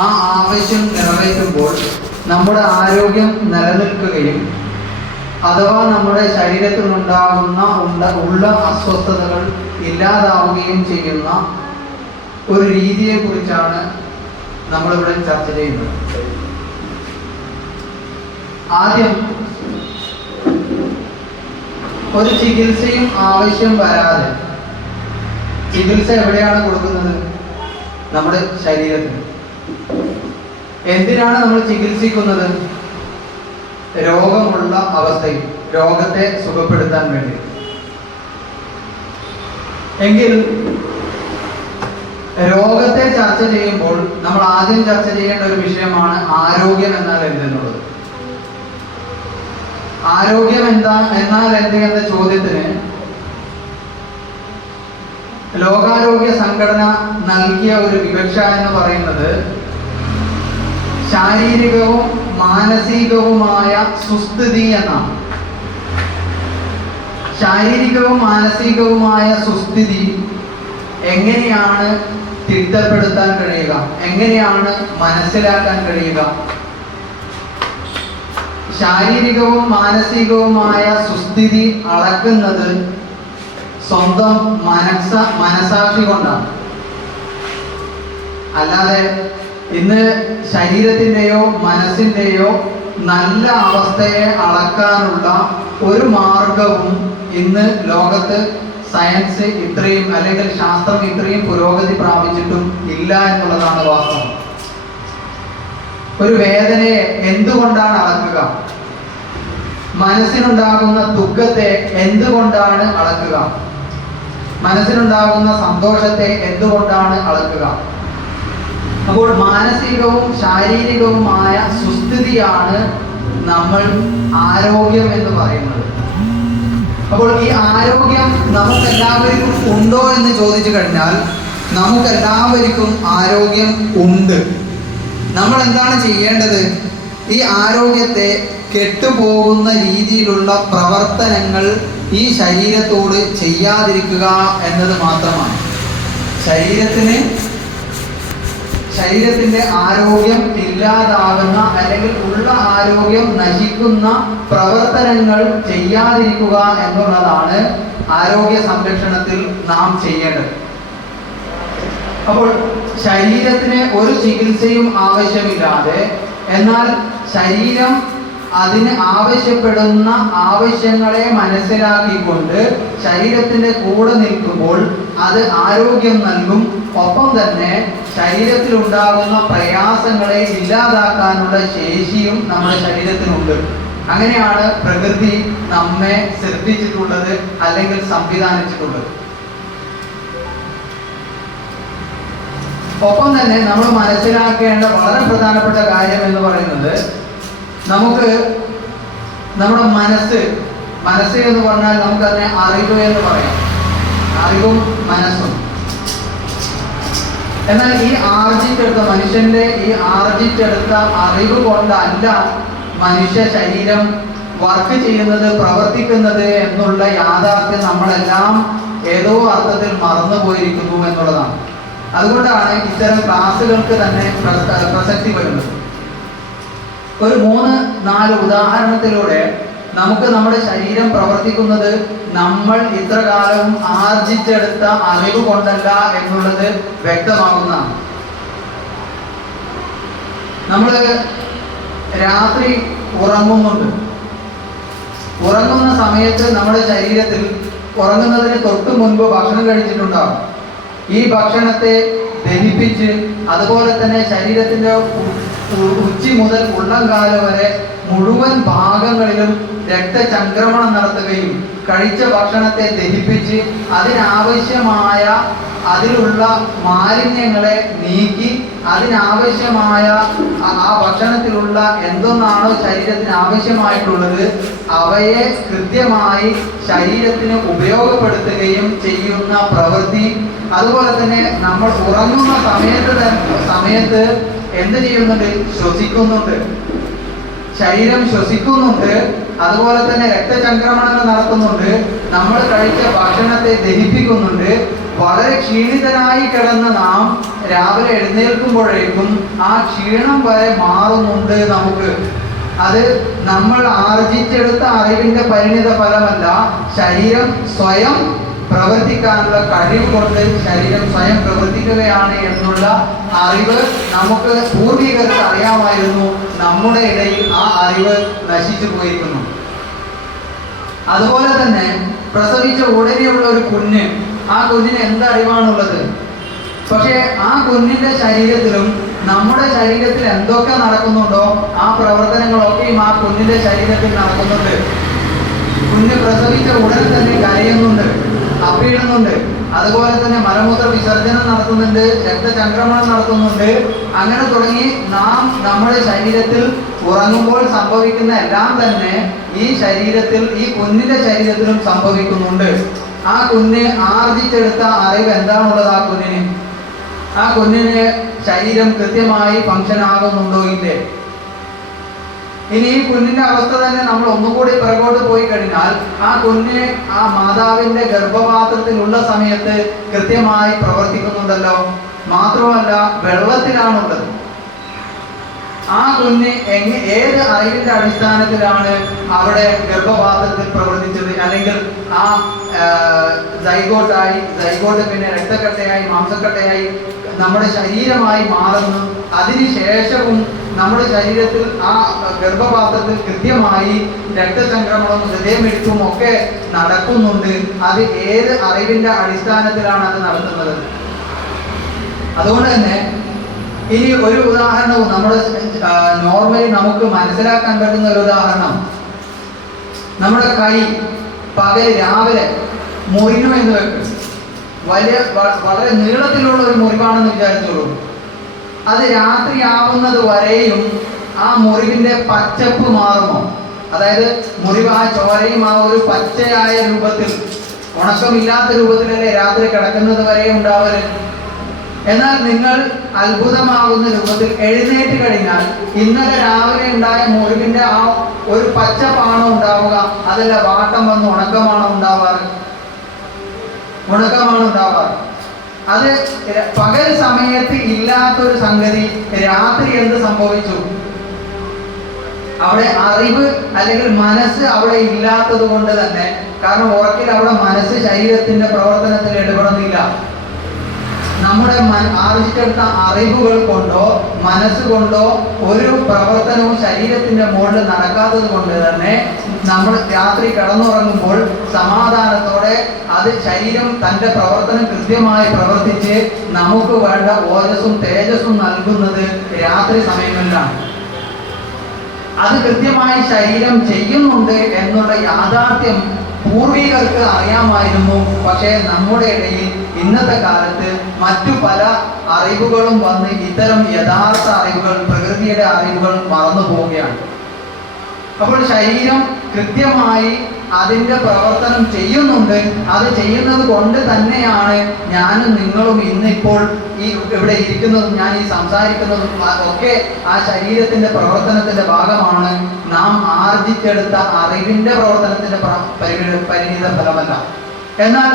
ആ ആവശ്യം നിറവേറ്റുമ്പോൾ നമ്മുടെ ആരോഗ്യം നിലനിൽക്കുകയും അഥവാ നമ്മുടെ ശരീരത്തിനുണ്ടാകുന്ന ഉള്ള അസ്വസ്ഥതകൾ ഇല്ലാതാവുകയും ചെയ്യുന്ന ഒരു രീതിയെക്കുറിച്ചാണ് നമ്മളിവിടെ ചർച്ച ചെയ്യുന്നത്. ആദ്യം ഒരു ചികിത്സയും ആവശ്യം വരാതെ, ചികിത്സ എവിടെയാണ് കൊടുക്കുന്നത്? നമ്മുടെ ശരീരത്തിന്. എന്തിനാണ് നമ്മൾ ചികിത്സിക്കുന്നത്? രോഗമുള്ള അവസ്ഥയിൽ രോഗത്തെ സുഖപ്പെടുത്താൻ വേണ്ടി. എങ്കിൽ രോഗത്തെ ചർച്ച ചെയ്യുമ്പോൾ നമ്മൾ ആദ്യം ചർച്ച ചെയ്യേണ്ട ഒരു വിഷയമാണ് ആരോഗ്യം എന്നാൽ എന്തെന്നുള്ളത്. ആരോഗ്യം എന്നാൽ എന്ത് എന്ന ചോദ്യത്തിന് ലോകാരോഗ്യ സംഘടന നൽകിയ ഒരു വിവക്ഷ എന്ന് പറയുന്നത് ശാരീരികവും മാനസികവുമായ സുസ്ഥിതി എന്നാണ്. ശാരീരികവും മാനസികവുമായ സുസ്ഥിതി എങ്ങനെയാണ് തിട്ടപ്പെടുത്താൻ കഴിയുക, എങ്ങനെയാണ് മനസ്സിലാക്കാൻ കഴിയുക? ശാരീരികവും മാനസികവുമായ സുസ്ഥിതി അളക്കുന്നത് സ്വന്തം മനസാക്ഷി കൊണ്ടാണ്. അല്ലാതെ ഇന്ന് ശരീരത്തിൻ്റെയോ മനസ്സിൻ്റെയോ നല്ല അവസ്ഥയെ അളക്കാനുള്ള ഒരു മാർഗവും ഇന്ന് ലോകത്ത് സയൻസ് ഇത്രയും അല്ലെങ്കിൽ ശാസ്ത്രം ഇത്രയും പുരോഗതി പ്രാപിച്ചിട്ടും ഇല്ല എന്നുള്ളതാണ് വാസ്തവം. ഒരു വേദനയെ എന്തുകൊണ്ടാണ് അളക്കുക? മനസ്സിനുണ്ടാകുന്ന ദുഃഖത്തെ എന്തുകൊണ്ടാണ് അളക്കുക? മനസ്സിനുണ്ടാകുന്ന സന്തോഷത്തെ എന്തുകൊണ്ടാണ് അളക്കുക? അപ്പോൾ മാനസികവും ശാരീരികവുമായ സുസ്ഥിതിയാണ് നമ്മൾ ആരോഗ്യം എന്ന് പറയുന്നത്. അപ്പോൾ ഈ ആരോഗ്യം നമുക്കെല്ലാവർക്കും ഉണ്ടോ എന്ന് ചോദിച്ചു കഴിഞ്ഞാൽ നമുക്കെല്ലാവർക്കും ആരോഗ്യം ഉണ്ട്. നമ്മൾ എന്താണ് ചെയ്യേണ്ടത്? ഈ ആരോഗ്യത്തെ കെട്ടുപോകുന്ന രീതിയിലുള്ള പ്രവർത്തനങ്ങൾ ഈ ശരീരത്തോട് ചെയ്യാതിരിക്കുക എന്നത് മാത്രമാണ്. ശരീരത്തിൻ്റെ ആരോഗ്യം ഇല്ലാതാകുന്ന അല്ലെങ്കിൽ ഉള്ള ആരോഗ്യം നശിക്കുന്ന പ്രവർത്തനങ്ങൾ ചെയ്യാതിരിക്കുക എന്നുള്ളതാണ് ആരോഗ്യ സംരക്ഷണത്തിൽ നാം ചെയ്യേണ്ടത്. അപ്പോൾ ശരീരത്തിന് ഒരു ചികിത്സയും ആവശ്യമില്ലാതെ, എന്നാൽ ശരീരം അതിന് ആവശ്യപ്പെടുന്ന ആവശ്യങ്ങളെ മനസ്സിലാക്കിക്കൊണ്ട് ശരീരത്തിൻ്റെ കൂടെ നിൽക്കുമ്പോൾ അത് ആരോഗ്യം നൽകും. ഒപ്പം തന്നെ ശരീരത്തിലുണ്ടാകുന്ന പ്രയാസങ്ങളെ ഇല്ലാതാക്കാനുള്ള ശേഷിയും നമ്മുടെ ശരീരത്തിനുണ്ട്. അങ്ങനെയാണ് പ്രകൃതി നമ്മെ സൃഷ്ടിച്ചിട്ടുള്ളത് അല്ലെങ്കിൽ സംവിധാനിച്ചിട്ടുള്ളത്. ഒപ്പം തന്നെ നമ്മൾ മനസ്സിലാക്കേണ്ട വളരെ പ്രധാനപ്പെട്ട കാര്യം എന്ന് പറയുന്നത്, നമുക്ക് നമ്മുടെ മനസ്സ് എന്ന് പറഞ്ഞാൽ നമുക്കതിനെ അറിവ് എന്ന് പറയാം. അറിവും മനസ്സും. എന്നാൽ ഈ മനുഷ്യന്റെ ആർജിച്ചെടുത്ത അറിവ് കൊണ്ടല്ല മനുഷ്യ ശരീരം വർക്ക് ചെയ്യുന്നത്, പ്രവർത്തിക്കുന്നത് എന്നുള്ള യാഥാർത്ഥ്യം നമ്മളെല്ലാം ഏതോ അർത്ഥത്തിൽ മറന്നുപോയിരിക്കുന്നു എന്നുള്ളതാണ്. അതുകൊണ്ടാണ് ഇത്തരം ക്ലാസ്സുകൾക്ക് തന്നെ പ്രസക്തി വരുന്നത്. ഒരു 3-4 ഉദാഹരണത്തിലൂടെ നമുക്ക് നമ്മുടെ ശരീരം പ്രവർത്തിക്കുന്നത് നമ്മൾ ഇത്ര കാലവും ആർജിച്ചെടുത്ത അറിവ് കൊണ്ടല്ല എന്നുള്ളത് വ്യക്തമാകുന്നതാണ്. നമ്മൾ രാത്രി ഉറങ്ങുന്നുണ്ട്. ഉറങ്ങുന്ന സമയത്ത് നമ്മുടെ ശരീരത്തിൽ ഉറങ്ങുന്നതിന് തൊട്ട് മുൻപ് ഭക്ഷണം കഴിച്ചിട്ടുണ്ടാകും. ഈ ഭക്ഷണത്തെ ദഹിപ്പിച്ച് അതുപോലെ തന്നെ ശരീരത്തിൻ്റെ ഉച്ചി മുതൽ ഉള്ളംകാല് വരെ മുഴുവൻ ഭാഗങ്ങളിലും രക്തചംക്രമണം നടത്തുകയും കഴിച്ച ഭക്ഷണത്തെ ദഹിപ്പിച്ച് അതിനാവശ്യമായ അതിലുള്ള മാലിന്യങ്ങളെ നീക്കി അതിനാവശ്യമായ ആ ഭക്ഷണത്തിലുള്ള എന്തൊന്നാണോ ശരീരത്തിന് ആവശ്യമായിട്ടുള്ളത് അവയെ കൃത്യമായി ശരീരത്തിന് ഉപയോഗപ്പെടുത്തുകയും ചെയ്യുന്ന പ്രവൃത്തി. അതുപോലെ തന്നെ നമ്മൾ ഉറങ്ങുന്ന സമയത്ത് എന്ത് ചെയ്യുന്നുണ്ട്? ശ്വസിക്കുന്നുണ്ട്. ശരീരം ശ്വസിക്കുന്നുണ്ട്, അതുപോലെ തന്നെ രക്തചംക്രമണങ്ങൾ നടത്തുന്നുണ്ട്, നമ്മൾ കഴിച്ച ഭക്ഷണത്തെ ദഹിപ്പിക്കുന്നുണ്ട്. വളരെ ക്ഷീണിതനായി കിടന്ന നാം രാവിലെ എഴുന്നേൽക്കുമ്പോഴേക്കും ആ ക്ഷീണം വരെ മാറുന്നുണ്ട് നമുക്ക്. അത് നമ്മൾ ആർജിച്ചെടുത്ത അറിവിന്റെ പരിണിത ഫലമല്ല, ശരീരം സ്വയം പ്രവർത്തിക്കാനുള്ള കഴിവ് കൊണ്ട് ശരീരം സ്വയം പ്രവർത്തിക്കുകയാണ് എന്നുള്ള അറിവ് നമുക്ക് പൂർവികർക്ക് അറിയാമായിരുന്നു. നമ്മുടെ ഇടയിൽ ആ അറിവ് നശിച്ചു പോയിരിക്കുന്നു. അതുപോലെ തന്നെ പ്രസവിച്ച ഉടനെയുള്ള ഒരു കുഞ്ഞ്, ആ കുഞ്ഞിന് എന്ത് അറിവാണുള്ളത്? പക്ഷേ ആ കുഞ്ഞിന്റെ ശരീരത്തിലും നമ്മുടെ ശരീരത്തിൽ എന്തൊക്കെ നടക്കുന്നുണ്ടോ ആ പ്രവർത്തനങ്ങളൊക്കെയും ആ കുഞ്ഞിന്റെ ശരീരത്തിൽ നടക്കുന്നുണ്ട്. കുഞ്ഞ് പ്രസവിച്ച ഉടനെ തന്നെ കരയുന്നുണ്ട്, അപ്പിയിടുന്നുണ്ട്, അതുപോലെ തന്നെ മലമൂത്ര വിസർജനം നടത്തുന്നുണ്ട്, രക്തചംക്രമണം നടത്തുന്നുണ്ട്. അങ്ങനെ തുടങ്ങി നാം നമ്മുടെ ശരീരത്തിൽ ഉറങ്ങുമ്പോൾ സംഭവിക്കുന്ന എല്ലാം തന്നെ ഈ ശരീരത്തിൽ, ഈ കുഞ്ഞിന്റെ ശരീരത്തിലും സംഭവിക്കുന്നുണ്ട്. ആ കുഞ്ഞ് ആർജിച്ചെടുത്ത അറിവ് എന്താണുള്ളത്? ആ കുഞ്ഞിന് ശരീരം കൃത്യമായി ഫങ്ഷൻ ആകുന്നുണ്ടോ ഇല്ലേ? ഇനി ഈ കുഞ്ഞിന്റെ അവസ്ഥ തന്നെ നമ്മൾ ഒന്നുകൂടി പിറകോട്ട് പോയി കഴിഞ്ഞാൽ ആ കുഞ്ഞ് ആ മാതാവിന്റെ ഗർഭപാത്രത്തിലുള്ള സമയത്ത് കൃത്യമായി പ്രവർത്തിക്കുന്നുണ്ടല്ലോ. മാത്രമല്ല, വെള്ളത്തിലാണുള്ളത്. ആ കുഞ്ഞ് ഏത് അറിവിന്റെ അടിസ്ഥാനത്തിലാണ് അവിടെ ഗർഭപാത്രത്തിൽ പ്രവർത്തിച്ചത്? അല്ലെങ്കിൽ ആ സൈഗോട്ട് പിന്നെ രക്തക്കട്ടയായി മാംസക്കട്ടയായി നമ്മുടെ ശരീരമായി മാറുന്നു. അതിനുശേഷവും നമ്മുടെ ശരീരത്തിൽ ആ ഗർഭപാത്രത്തിൽ കൃത്യമായി രക്തചംക്രമണവും ഹൃദയമിടിപ്പും ഒക്കെ നടക്കുന്നുണ്ട്. അത് ഏത് അറിവിന്റെ അടിസ്ഥാനത്തിലാണ് അത് നടത്തുന്നത്? അതുകൊണ്ട് തന്നെ ഇനി ഒരു ഉദാഹരണവും നമ്മുടെ നോർമലി നമുക്ക് മനസ്സിലാക്കാൻ പറ്റുന്ന ഒരു ഉദാഹരണം, നമ്മുടെ കൈ രാവിലെ മുറിഞ്ഞു എന്ന് വെക്കും. വളരെ നീളത്തിലുള്ള ഒരു മുറിവാണെന്ന് വിചാരിച്ചോളൂ. അത് രാത്രിയാവുന്നത് വരെയും ആ മുറിവിന്റെ പച്ചപ്പ് മാറുമോ? അതായത് മുറിവ്, ആ ചോരയും ആ ഒരു പച്ചയായ രൂപത്തിൽ, ഉണക്കമില്ലാത്ത രൂപത്തിലല്ലേ രാത്രി കിടക്കുന്നത് വരെ ഉണ്ടാവല്. എന്നാൽ നിങ്ങൾ അത്ഭുതമാകുന്ന രൂപത്തിൽ എഴുന്നേറ്റ് കഴിഞ്ഞാൽ ഇന്നലെ രാവിലെ ഉണ്ടായ മുറിവിന്റെ ആ ഒരു പച്ചപ്പാണോ ഉണ്ടാവുക? അതല്ല വാട്ടം വന്ന് ഉണക്കമാണോ ഉണ്ടാവാറ്? ഉണക്കമാണ് ഉണ്ടാവാറ്. അത് പകൽ സമയത്ത് ഇല്ലാത്തൊരു സംഗതി രാത്രി എന്ത് സംഭവിച്ചു? അവിടെ അറിവ് അല്ലെങ്കിൽ മനസ്സ് അവിടെ ഇല്ലാത്തത് കൊണ്ട് തന്നെ, കാരണം ഉറക്കിൽ അവിടെ മനസ്സ് ശരീരത്തിന്റെ പ്രവർത്തനത്തിൽ ഇടപെടുന്നില്ല. നമ്മുടെ ആർജിച്ചെടുത്ത അറിവുകൾ കൊണ്ടോ മനസ്സുകൊണ്ടോ ഒരു പ്രവർത്തനവും ശരീരത്തിന്റെ മുകളിൽ നടക്കാത്തത് കൊണ്ട് തന്നെ നമ്മൾ രാത്രി കിടന്നുറങ്ങുമ്പോൾ സമാധാനത്തോടെ അത് ശരീരം തന്റെ പ്രവർത്തനം കൃത്യമായി പ്രവർത്തിച്ച് നമുക്ക് വേണ്ട ഓജസ്സും തേജസ്സും നൽകുന്നത് രാത്രി സമയങ്ങളിലാണ്. അത് കൃത്യമായി ശരീരം ചെയ്യുന്നുണ്ട് എന്നുള്ള യാഥാർത്ഥ്യം പൂർവികർക്ക് അറിയാമായിരുന്നു. പക്ഷേ നമ്മുടെ ഇടയിൽ ഇന്നത്തെ കാലത്ത് മറ്റു പല അറിവുകളും വന്ന് ഇത്തരം യഥാർത്ഥ അറിവുകൾ, പ്രകൃതിയുടെ അറിവുകൾ മറന്നു പോവുകയാണ്. അപ്പോൾ ശരീരം കൃത്യമായി അതിൻ്റെ പ്രവർത്തനം ചെയ്യുന്നുണ്ട്. അത് ചെയ്യുന്നത് കൊണ്ട് തന്നെയാണ് ഞാനും നിങ്ങളും ഇന്നിപ്പോൾ ഈ ഇവിടെ ഇരിക്കുന്നതും ഞാൻ ഈ സംസാരിക്കുന്നതും ഒക്കെ ആ ശരീരത്തിന്റെ പ്രവർത്തനത്തിന്റെ ഭാഗമാണ്. നാം ആർജിച്ചെടുത്ത അറിവിന്റെ പ്രവർത്തനത്തിന്റെ പരിണിത ഫലമല്ല. എന്നാൽ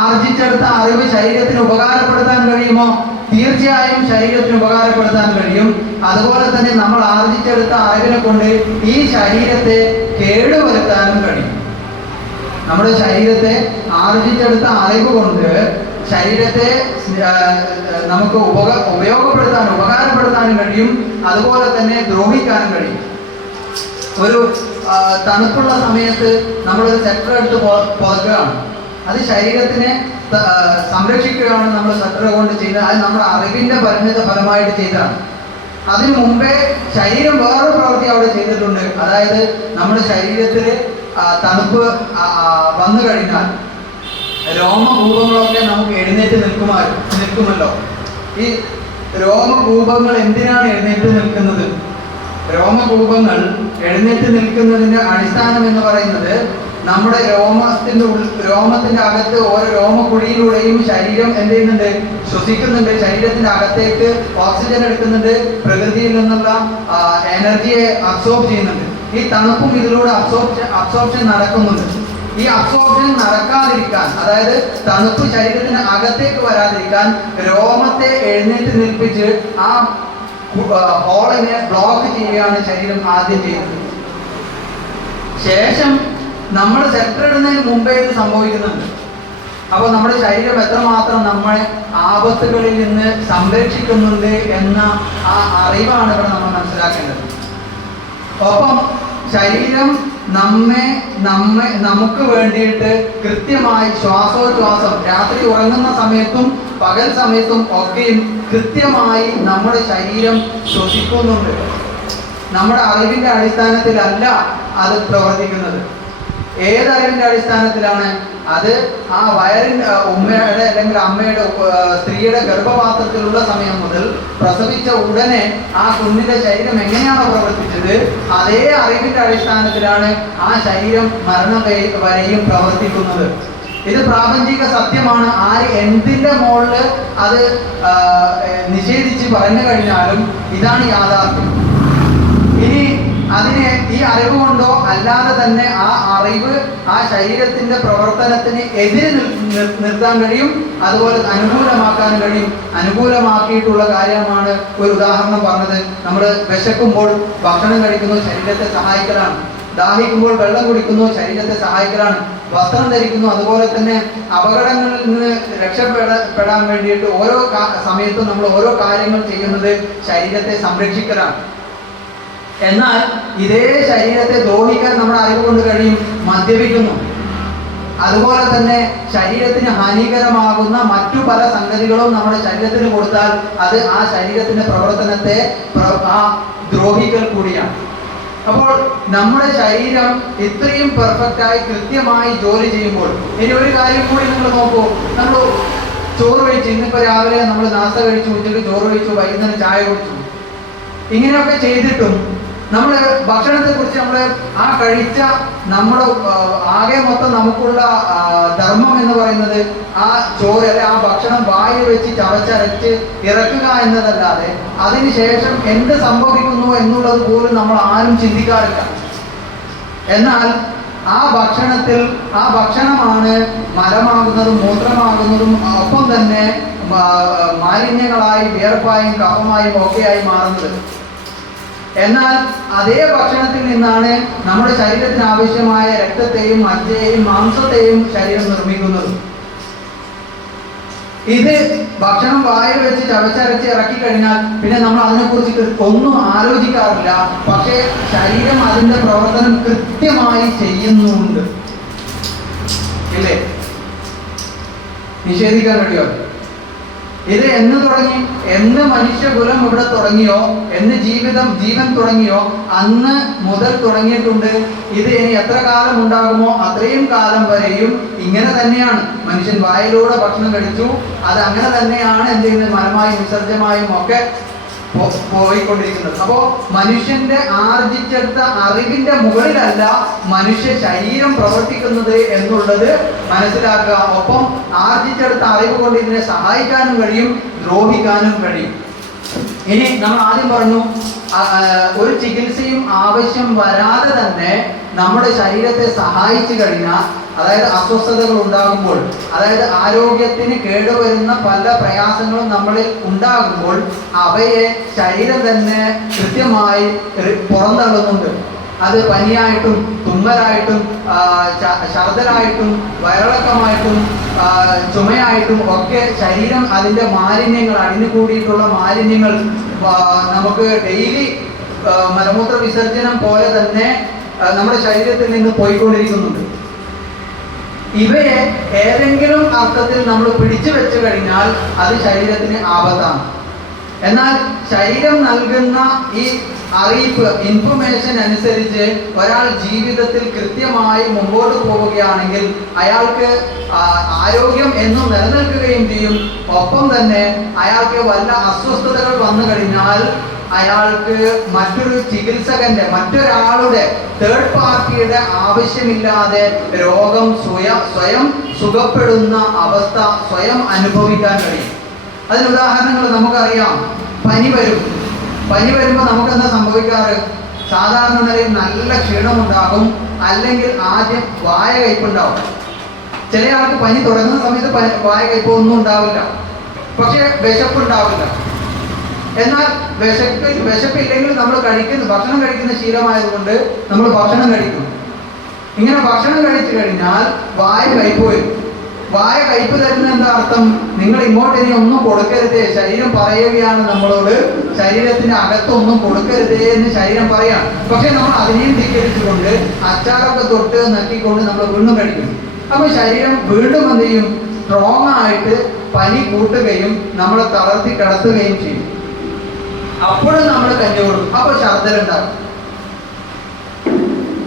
ആർജിച്ചെടുത്ത അറിവ് ശരീരത്തിന് ഉപകാരപ്പെടുത്താൻ കഴിയുമോ? തീർച്ചയായും ശരീരത്തിന് ഉപകാരപ്പെടുത്താൻ കഴിയും. അതുപോലെ തന്നെ നമ്മൾ ആർജിച്ചെടുത്ത അറിവിനെ കൊണ്ട് ഈ ശരീരത്തെ കേടുവരുത്താനും കഴിയും. നമ്മുടെ ശരീരത്തെ ആർജിച്ചെടുത്ത അറിവ് കൊണ്ട് ശരീരത്തെ നമുക്ക് ഉപകാരപ്പെടുത്താനും കഴിയും. അതുപോലെ തന്നെ ദ്രോഹിക്കാനും കഴിയും. ഒരു തണുപ്പുള്ള സമയത്ത് നമ്മളൊരു സ്വെറ്റർ എടുത്ത് പുതക്കുകയാണ്. അത് ശരീരത്തിനെ സംരക്ഷിക്കുകയാണ് നമ്മൾ സ്വെറ്റർ കൊണ്ട് ചെയ്തത്. അത് നമ്മുടെ അറിവിന്റെ പരിണിത ഫലമായിട്ട് ചെയ്തതാണ്. അതിനു മുമ്പേ ശരീരം വേറൊരു പ്രവൃത്തി അവിടെ ചെയ്തിട്ടുണ്ട്. അതായത് നമ്മുടെ ശരീരത്തിൽ തണുപ്പ് വന്നു കഴിഞ്ഞാൽ രോമകൂപങ്ങളൊക്കെ നമുക്ക് എഴുന്നേറ്റ് നിൽക്കുമല്ലോ. ഈ രോമകൂപങ്ങൾ എന്തിനാണ് എഴുന്നേറ്റ് നിൽക്കുന്നത്? രോമകൂപങ്ങൾ എഴുന്നേറ്റ് നിൽക്കുന്നതിന്റെ അടിസ്ഥാനം എന്ന് പറയുന്നത് നമ്മുടെ രോമത്തിന്റെ അകത്ത് ഓരോ രോമക്കുഴിയിലൂടെയും ശരീരം എന്ത് ചെയ്യുന്നുണ്ട്? ശ്വസിക്കുന്നുണ്ട്. ശരീരത്തിന്റെ അകത്തേക്ക് ഓക്സിജൻ എടുക്കുന്നുണ്ട്. പ്രകൃതിയിൽ നിന്നുള്ള എനർജിയെ അബ്സോർബ് ചെയ്യുന്നുണ്ട്. ഈ തണുപ്പും ഇതിലൂടെ അബ്സോർപ്ഷൻ നടക്കുന്നുണ്ട്. ഈ അബ്സോർപ്ഷൻ നടക്കാതിരിക്കാൻ, അതായത് തണുപ്പ് ശരീരത്തിന് അകത്തേക്ക് വരാതിരിക്കാൻ രോമത്തെ എഴുന്നേറ്റ് നിൽപ്പിച്ച് ആ ഹോളിനെ ബ്ലോക്ക് ചെയ്യുകയാണ് ശരീരം ആദ്യം ചെയ്യുന്നത്. ശേഷം നമ്മൾ സെക്ടർ ഇടുന്നതിന് മുമ്പേ ഇത് സംഭവിക്കുന്നുണ്ട്. അപ്പോൾ നമ്മുടെ ശരീരം എത്രമാത്രം നമ്മളെ ആപത്തുകളിൽ നിന്ന് സംരക്ഷിക്കുന്നുണ്ട് എന്ന ആ അറിവാണ് ഇവിടെ നമ്മൾ മനസ്സിലാക്കേണ്ടത്. ഒപ്പം ശരീരം നമുക്ക് വേണ്ടിയിട്ട് കൃത്യമായി ശ്വാസോച്ഛ്വാസം രാത്രി ഉറങ്ങുന്ന സമയത്തും പകൽ സമയത്തും ഒക്കെയും കൃത്യമായി നമ്മുടെ ശരീരം ശ്വസിക്കുന്നുണ്ട്. നമ്മുടെ അറിവിന്റെ അടിസ്ഥാനത്തിലല്ല അത് പ്രവർത്തിക്കുന്നത്. ഏതറിവിന്റെ അടിസ്ഥാനത്തിലാണ്? അത് ആ ഉമ്മയുടെ അല്ലെങ്കിൽ അമ്മയുടെ സ്ത്രീയുടെ ഗർഭപാത്രത്തിലുള്ള സമയം മുതൽ പ്രസവിച്ച ഉടനെ ആ കുഞ്ഞിന്റെ ശരീരം എങ്ങനെയാണോ പ്രവർത്തിച്ചത്, അതേ അറിവിന്റെ അടിസ്ഥാനത്തിലാണ് ആ ശരീരം മരണം വരെയും പ്രവർത്തിക്കുന്നത്. ഇത് പ്രാപഞ്ചിക സത്യമാണ്. ആര് എന്തിന്റെ മുകളിൽ അത് നിഷേധിച്ച് പറഞ്ഞു കഴിഞ്ഞാലും ഇതാണ് യാഥാർത്ഥ്യം. ഇനി അതിനെ ഈ അറിവ് കൊണ്ടോ അല്ലാതെ തന്നെ ആ അറിവ് ആ ശരീരത്തിന്റെ പ്രവർത്തനത്തിന് എതിരെ നിർത്താൻ കഴിയും, അതുപോലെ അനുകൂലമാക്കാൻ കഴിയും. അനുകൂലമാക്കിയിട്ടുള്ള കാര്യമാണ് ഒരു ഉദാഹരണം പറഞ്ഞത്. നമ്മൾ വിശക്കുമ്പോൾ ഭക്ഷണം കഴിക്കുന്നു, ശരീരത്തെ സഹായിക്കലാണ്. ദാഹിക്കുമ്പോൾ വെള്ളം കുടിക്കുന്നു, ശരീരത്തെ സഹായിക്കലാണ്. വസ്ത്രം ധരിക്കുന്നു, അതുപോലെ തന്നെ അപകടങ്ങളിൽ നിന്ന് രക്ഷപ്പെടാൻ വേണ്ടിയിട്ട് ഓരോ സമയത്തും നമ്മൾ ഓരോ കാര്യങ്ങൾ ചെയ്യുന്നത് ശരീരത്തെ സംരക്ഷിക്കലാണ്. എന്നാൽ ഇതേ ശരീരത്തെ ദ്രോഹിക്കാൻ നമ്മുടെ അറിവ് കൊണ്ട് കഴിയും. മദ്യപിക്കുന്നു, അതുപോലെ തന്നെ ശരീരത്തിന് ഹാനികരമാകുന്ന മറ്റു പല സംഗതികളും നമ്മുടെ ശരീരത്തിന് കൊടുത്താൽ അത് ആ ശരീരത്തിന്റെ പ്രവർത്തനത്തെ ദ്രോഹിക്കൽ കൂടിയാണ്. അപ്പോൾ നമ്മുടെ ശരീരം ഇത്രയും പെർഫെക്റ്റായി കൃത്യമായി ജോലി ചെയ്യുമ്പോൾ, ഇനി ഒരു കാര്യം കൂടി നിങ്ങൾ നോക്കൂ. നമ്മൾ ചോറ് കഴിച്ചു, ഇന്നിപ്പോ രാവിലെ നമ്മൾ നാസ്ത കഴിച്ചു, ഉച്ചയ്ക്ക് ചോറ് കഴിച്ചു, വൈകുന്നേരം ചായ കുടിച്ചു. ഇങ്ങനെയൊക്കെ ചെയ്തിട്ടും നമ്മൾ ഭക്ഷണത്തെ കുറിച്ച് നമ്മൾ ആ കഴിച്ച നമ്മുടെ ആകെ മൊത്തം നമുക്കുള്ള ധർമ്മം എന്ന് പറയുന്നത് ആ ചോറ് അല്ലെ ആ ഭക്ഷണം വായിൽ വെച്ച് ചവച്ചരച്ച് ഇറക്കുക എന്നതല്ലാതെ അതിനുശേഷം എന്ത് സംഭവിക്കുന്നു എന്നുള്ളത് പോലും നമ്മൾ ആരും ചിന്തിക്കാറില്ല. എന്നാൽ ആ ഭക്ഷണമാണ് മലമാകുന്നതും മൂത്രമാകുന്നതും ഒപ്പം തന്നെ മാലിന്യങ്ങളായി വിയർപ്പായും കഫമായും ഒക്കെയായി മാറുന്നത്. എന്നാൽ അതേ ഭക്ഷണത്തിൽ നിന്നാണ് നമ്മുടെ ശരീരത്തിന് ആവശ്യമായ രക്തത്തെയും മജ്ജയെയും മാംസത്തെയും ശരീരം നിർമ്മിക്കുന്നത്. ഇത് ഭക്ഷണം വായിൽ വെച്ച് ചവച്ചരച്ച് ഇറക്കി കഴിഞ്ഞാൽ പിന്നെ നമ്മൾ അതിനെക്കുറിച്ച് ഒന്നും ആലോചിക്കാറില്ല. പക്ഷേ ശരീരം അതിന്റെ പ്രവർത്തനം കൃത്യമായി ചെയ്യുന്നുണ്ട്. ഇല്ലേ? നിഷേധിക്കാൻ കഴിയോ? ഇത് എന്ന് തുടങ്ങി? എന്ന് മനുഷ്യകുലം ഇവിടെ തുടങ്ങിയോ, എന്ന് ജീവൻ തുടങ്ങിയോ അന്ന് മുതൽ തുടങ്ങിയിട്ടുണ്ട്. ഇത് ഇനി എത്ര കാലം ഉണ്ടാകുമോ അത്രയും കാലം വരെയും ഇങ്ങനെ തന്നെയാണ്. മനുഷ്യൻ വായിലൂടെ ഭക്ഷണം കഴിച്ചു, അത് അങ്ങനെ തന്നെയാണ് എന്ത് ചെയ്യുന്നത്, മലമായും വിസർജ്യമായും ഒക്കെ പോയിക്കൊണ്ടിരിക്കുന്നത്. അപ്പോ മനുഷ്യന്റെ ആർജിച്ചെടുത്ത അറിവിന്റെ മുകളിലല്ല മനുഷ്യ ശരീരം പ്രവർത്തിക്കുന്നത് എന്നുള്ളത് മനസ്സിലാക്കുക. ഒപ്പം ആർജിച്ചെടുത്ത അറിവ് കൊണ്ട് ഇതിനെ സഹായിക്കാനും കഴിയും, ദ്രോഹിക്കാനും കഴിയും. ഇനി നമ്മൾ ആദ്യം പറഞ്ഞു, ഒരു ചികിത്സയും ആവശ്യം വരാതെ തന്നെ നമ്മുടെ ശരീരത്തെ സഹായിച്ചു കഴിഞ്ഞാൽ, അതായത് അസ്വസ്ഥതകൾ ഉണ്ടാകുമ്പോൾ, അതായത് ആരോഗ്യത്തിന് കേടുവരുന്ന പല പ്രയാസങ്ങളും നമ്മളിൽ ഉണ്ടാകുമ്പോൾ അവയെ ശരീരം തന്നെ കൃത്യമായി പുറന്തള്ളുന്നുണ്ട്. അത് പനിയായിട്ടും തുമ്മലായിട്ടും ഛർദ്ദലായിട്ടും വയറിളക്കമായിട്ടും ചുമയായിട്ടും ഒക്കെ ശരീരം അതിൻ്റെ മാലിന്യങ്ങൾ, അടിഞ്ഞു കൂടിയിട്ടുള്ള മാലിന്യങ്ങൾ നമുക്ക് ഡെയിലി മലമൂത്ര വിസർജനം പോലെ തന്നെ നമ്മുടെ ശരീരത്തിൽ നിന്ന് പോയിക്കൊണ്ടിരിക്കുന്നുണ്ട്. ഇവയെ ഏതെങ്കിലും അർത്ഥത്തിൽ നമ്മൾ പിടിച്ചു വെച്ചു കഴിഞ്ഞാൽ അത് ശരീരത്തിന് ആപത്താണ്. എന്നാൽ ശരീരം നൽകുന്ന ഈ അറിയിപ്പ്, ഇൻഫർമേഷൻ അനുസരിച്ച് ഒരാൾ ജീവിതത്തിൽ കൃത്യമായി മുമ്പോട്ട് പോവുകയാണെങ്കിൽ അയാൾക്ക് ആരോഗ്യം എന്നും നിലനിൽക്കുകയും ചെയ്യും. ഒപ്പം തന്നെ അയാൾക്ക് വല്ല അസ്വസ്ഥതകൾ വന്നു കഴിഞ്ഞാൽ അയാൾക്ക് മറ്റൊരു ചികിത്സകന്റെ, മറ്റൊരാളുടെ, തേർഡ് പാർട്ടിയുടെ ആവശ്യമില്ലാതെ രോഗം സ്വയം സുഖപ്പെടുന്ന അവസ്ഥ സ്വയം അനുഭവിക്കാൻ കഴിയും. അതിന് ഉദാഹരണങ്ങൾ നമുക്കറിയാം. പനി വരുമ്പോൾ നമുക്ക് എന്താ സംഭവിക്കാറ്? സാധാരണ നിലയിൽ നല്ല ക്ഷീണമുണ്ടാകും, അല്ലെങ്കിൽ ആദ്യം വായ കയ്പുണ്ടാവും. ചില ആൾക്ക് പനി തുടങ്ങുന്ന സമയത്ത് വായ കയ്പൊന്നും ഉണ്ടാവില്ല, പക്ഷെ വിശപ്പുണ്ടാവില്ല. എന്നാൽ വിശപ്പില്ലെങ്കിൽ നമ്മൾ ഭക്ഷണം കഴിക്കുന്ന ശീലമായതുകൊണ്ട് നമ്മൾ ഭക്ഷണം കഴിക്കും. ഇങ്ങനെ ഭക്ഷണം കഴിച്ചു കഴിഞ്ഞാൽ വായ കയ്പ് വരും. വായ കയ്പ് തരുന്ന എന്താ അർത്ഥം? നിങ്ങൾ ഇങ്ങോട്ട് ഇനി ഒന്നും കൊടുക്കരുതേ, ശരീരം പറയുകയാണ് നമ്മളോട്, ശരീരത്തിന്റെ അകത്തൊന്നും കൊടുക്കരുതേ എന്ന് ശരീരം പറയാം. പക്ഷെ നമ്മൾ അതിനെയും ധിക്കരിച്ചുകൊണ്ട് അച്ചാറൊക്കെ തൊട്ട് നക്കിക്കൊണ്ട് നമ്മൾ വീണ്ടും കഴിക്കും. അപ്പൊ ശരീരം വീണ്ടും എന്ത് ചെയ്യും? സ്ട്രോങ് ആയിട്ട് പനി കൂട്ടുകയും നമ്മളെ തളർത്തി കിടത്തുകയും ചെയ്യും. അപ്പോഴും നമ്മൾ കഞ്ഞി കൊടുക്കും. അപ്പോൾ ഛർദ്ദലുണ്ടാകും.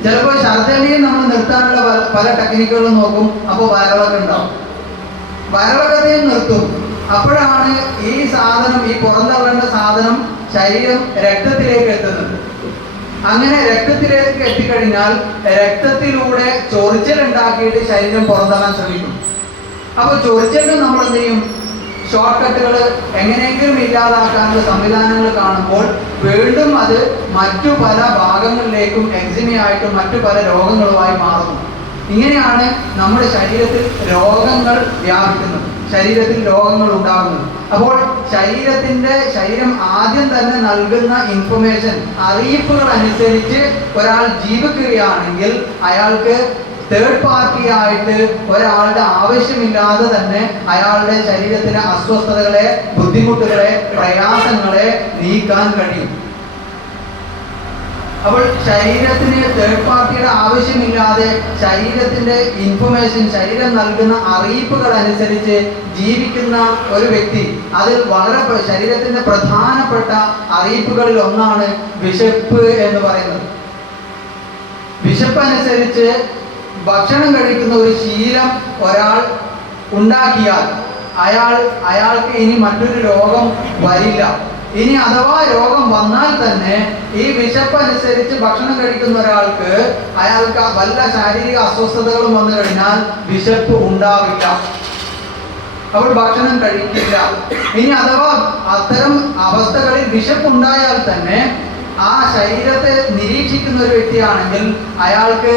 ചിലപ്പോൾ ഛർദ്ദലിനെ നമ്മൾ നിർത്താനുള്ള പല ടെക്നിക്കുകളും നോക്കും. അപ്പോൾ വയറിളക്കം ഉണ്ടാവും. വയറിളക്കത്തെയും നിർത്തും. അപ്പോഴാണ് ഈ സാധനം, ഈ പുറന്തള്ളേണ്ട സാധനം ശരീരം രക്തത്തിലേക്ക് എത്തുന്നത്. അങ്ങനെ രക്തത്തിലേക്ക് എത്തിക്കഴിഞ്ഞാൽ രക്തത്തിലൂടെ ചൊറിച്ചൽ ഉണ്ടാക്കിയിട്ട് ശരീരം പുറന്തള്ളാൻ ശ്രമിക്കും. അപ്പോൾ ചൊറിച്ചലിന് നമ്മൾ എന്ത് ചെയ്യും? ഷോർട്ട് കട്ടുകൾ എങ്ങനെയെങ്കിലും ഇല്ലാതാക്കാനുള്ള സംവിധാനങ്ങൾ കാണുമ്പോൾ വീണ്ടും അത് മറ്റു പല ഭാഗങ്ങളിലേക്കും എക്സിമയായിട്ടും മറ്റു പല രോഗങ്ങളുമായി മാറുന്നു. ഇങ്ങനെയാണ് നമ്മുടെ ശരീരത്തിൽ രോഗങ്ങൾ വ്യാപിക്കുന്നത്, ശരീരത്തിൽ രോഗങ്ങൾ ഉണ്ടാകുന്നത്. അപ്പോൾ ശരീരം ആദ്യം തന്നെ നൽകുന്ന ഇൻഫർമേഷൻ, അറിയിപ്പുകൾ അനുസരിച്ച് ഒരാൾ ജീവിക്കുകയാണെങ്കിൽ അയാൾക്ക് തേർഡ് പാർട്ടി ആയിട്ട് ഒരാളുടെ ആവശ്യമില്ലാതെ തന്നെ അയാളുടെ ശരീരത്തിലെ അസ്വസ്ഥതകളെ, ബുദ്ധിമുട്ടുകളെ, പ്രയാസങ്ങളെ നീക്കാൻ കഴിയും. അപ്പോൾ ശരീരത്തിന് തേർഡ് പാർട്ടിയുടെ ആവശ്യമില്ലാതെ ശരീരത്തിന്റെ ഇൻഫർമേഷൻ, ശരീരം നൽകുന്ന അറിയിപ്പുകൾ അനുസരിച്ച് ജീവിക്കുന്ന ഒരു വ്യക്തി, അതിൽ വളരെ ശരീരത്തിന്റെ പ്രധാനപ്പെട്ട അറിയിപ്പുകളിൽ ഒന്നാണ് വിശപ്പ് എന്ന് പറയുന്നത്. വിശപ്പ് അനുസരിച്ച് ഭക്ഷണം കഴിക്കുന്ന ഒരു ശീലം ഒരാൾ ഉണ്ടാക്കിയാൽ അയാൾക്ക് ഇനി മറ്റൊരു രോഗം വരില്ല. ഇനി അഥവാ രോഗം വന്നാൽ തന്നെ ഈ വിശപ്പ് അനുസരിച്ച് ഭക്ഷണം കഴിക്കുന്ന ഒരാൾക്ക് അയാൾക്ക് വല്ല ശാരീരിക അസ്വസ്ഥതകളും വന്നു കഴിഞ്ഞാൽ വിശപ്പ് ഉണ്ടാവില്ല. അപ്പോൾ ഭക്ഷണം കഴിക്കില്ല. ഇനി അഥവാ അത്തരം അവസ്ഥകളിൽ വിശപ്പുണ്ടായാൽ തന്നെ ആ ശരീരത്തെ നിരീക്ഷിക്കുന്ന ഒരു വ്യക്തിയാണെങ്കിൽ അയാൾക്ക്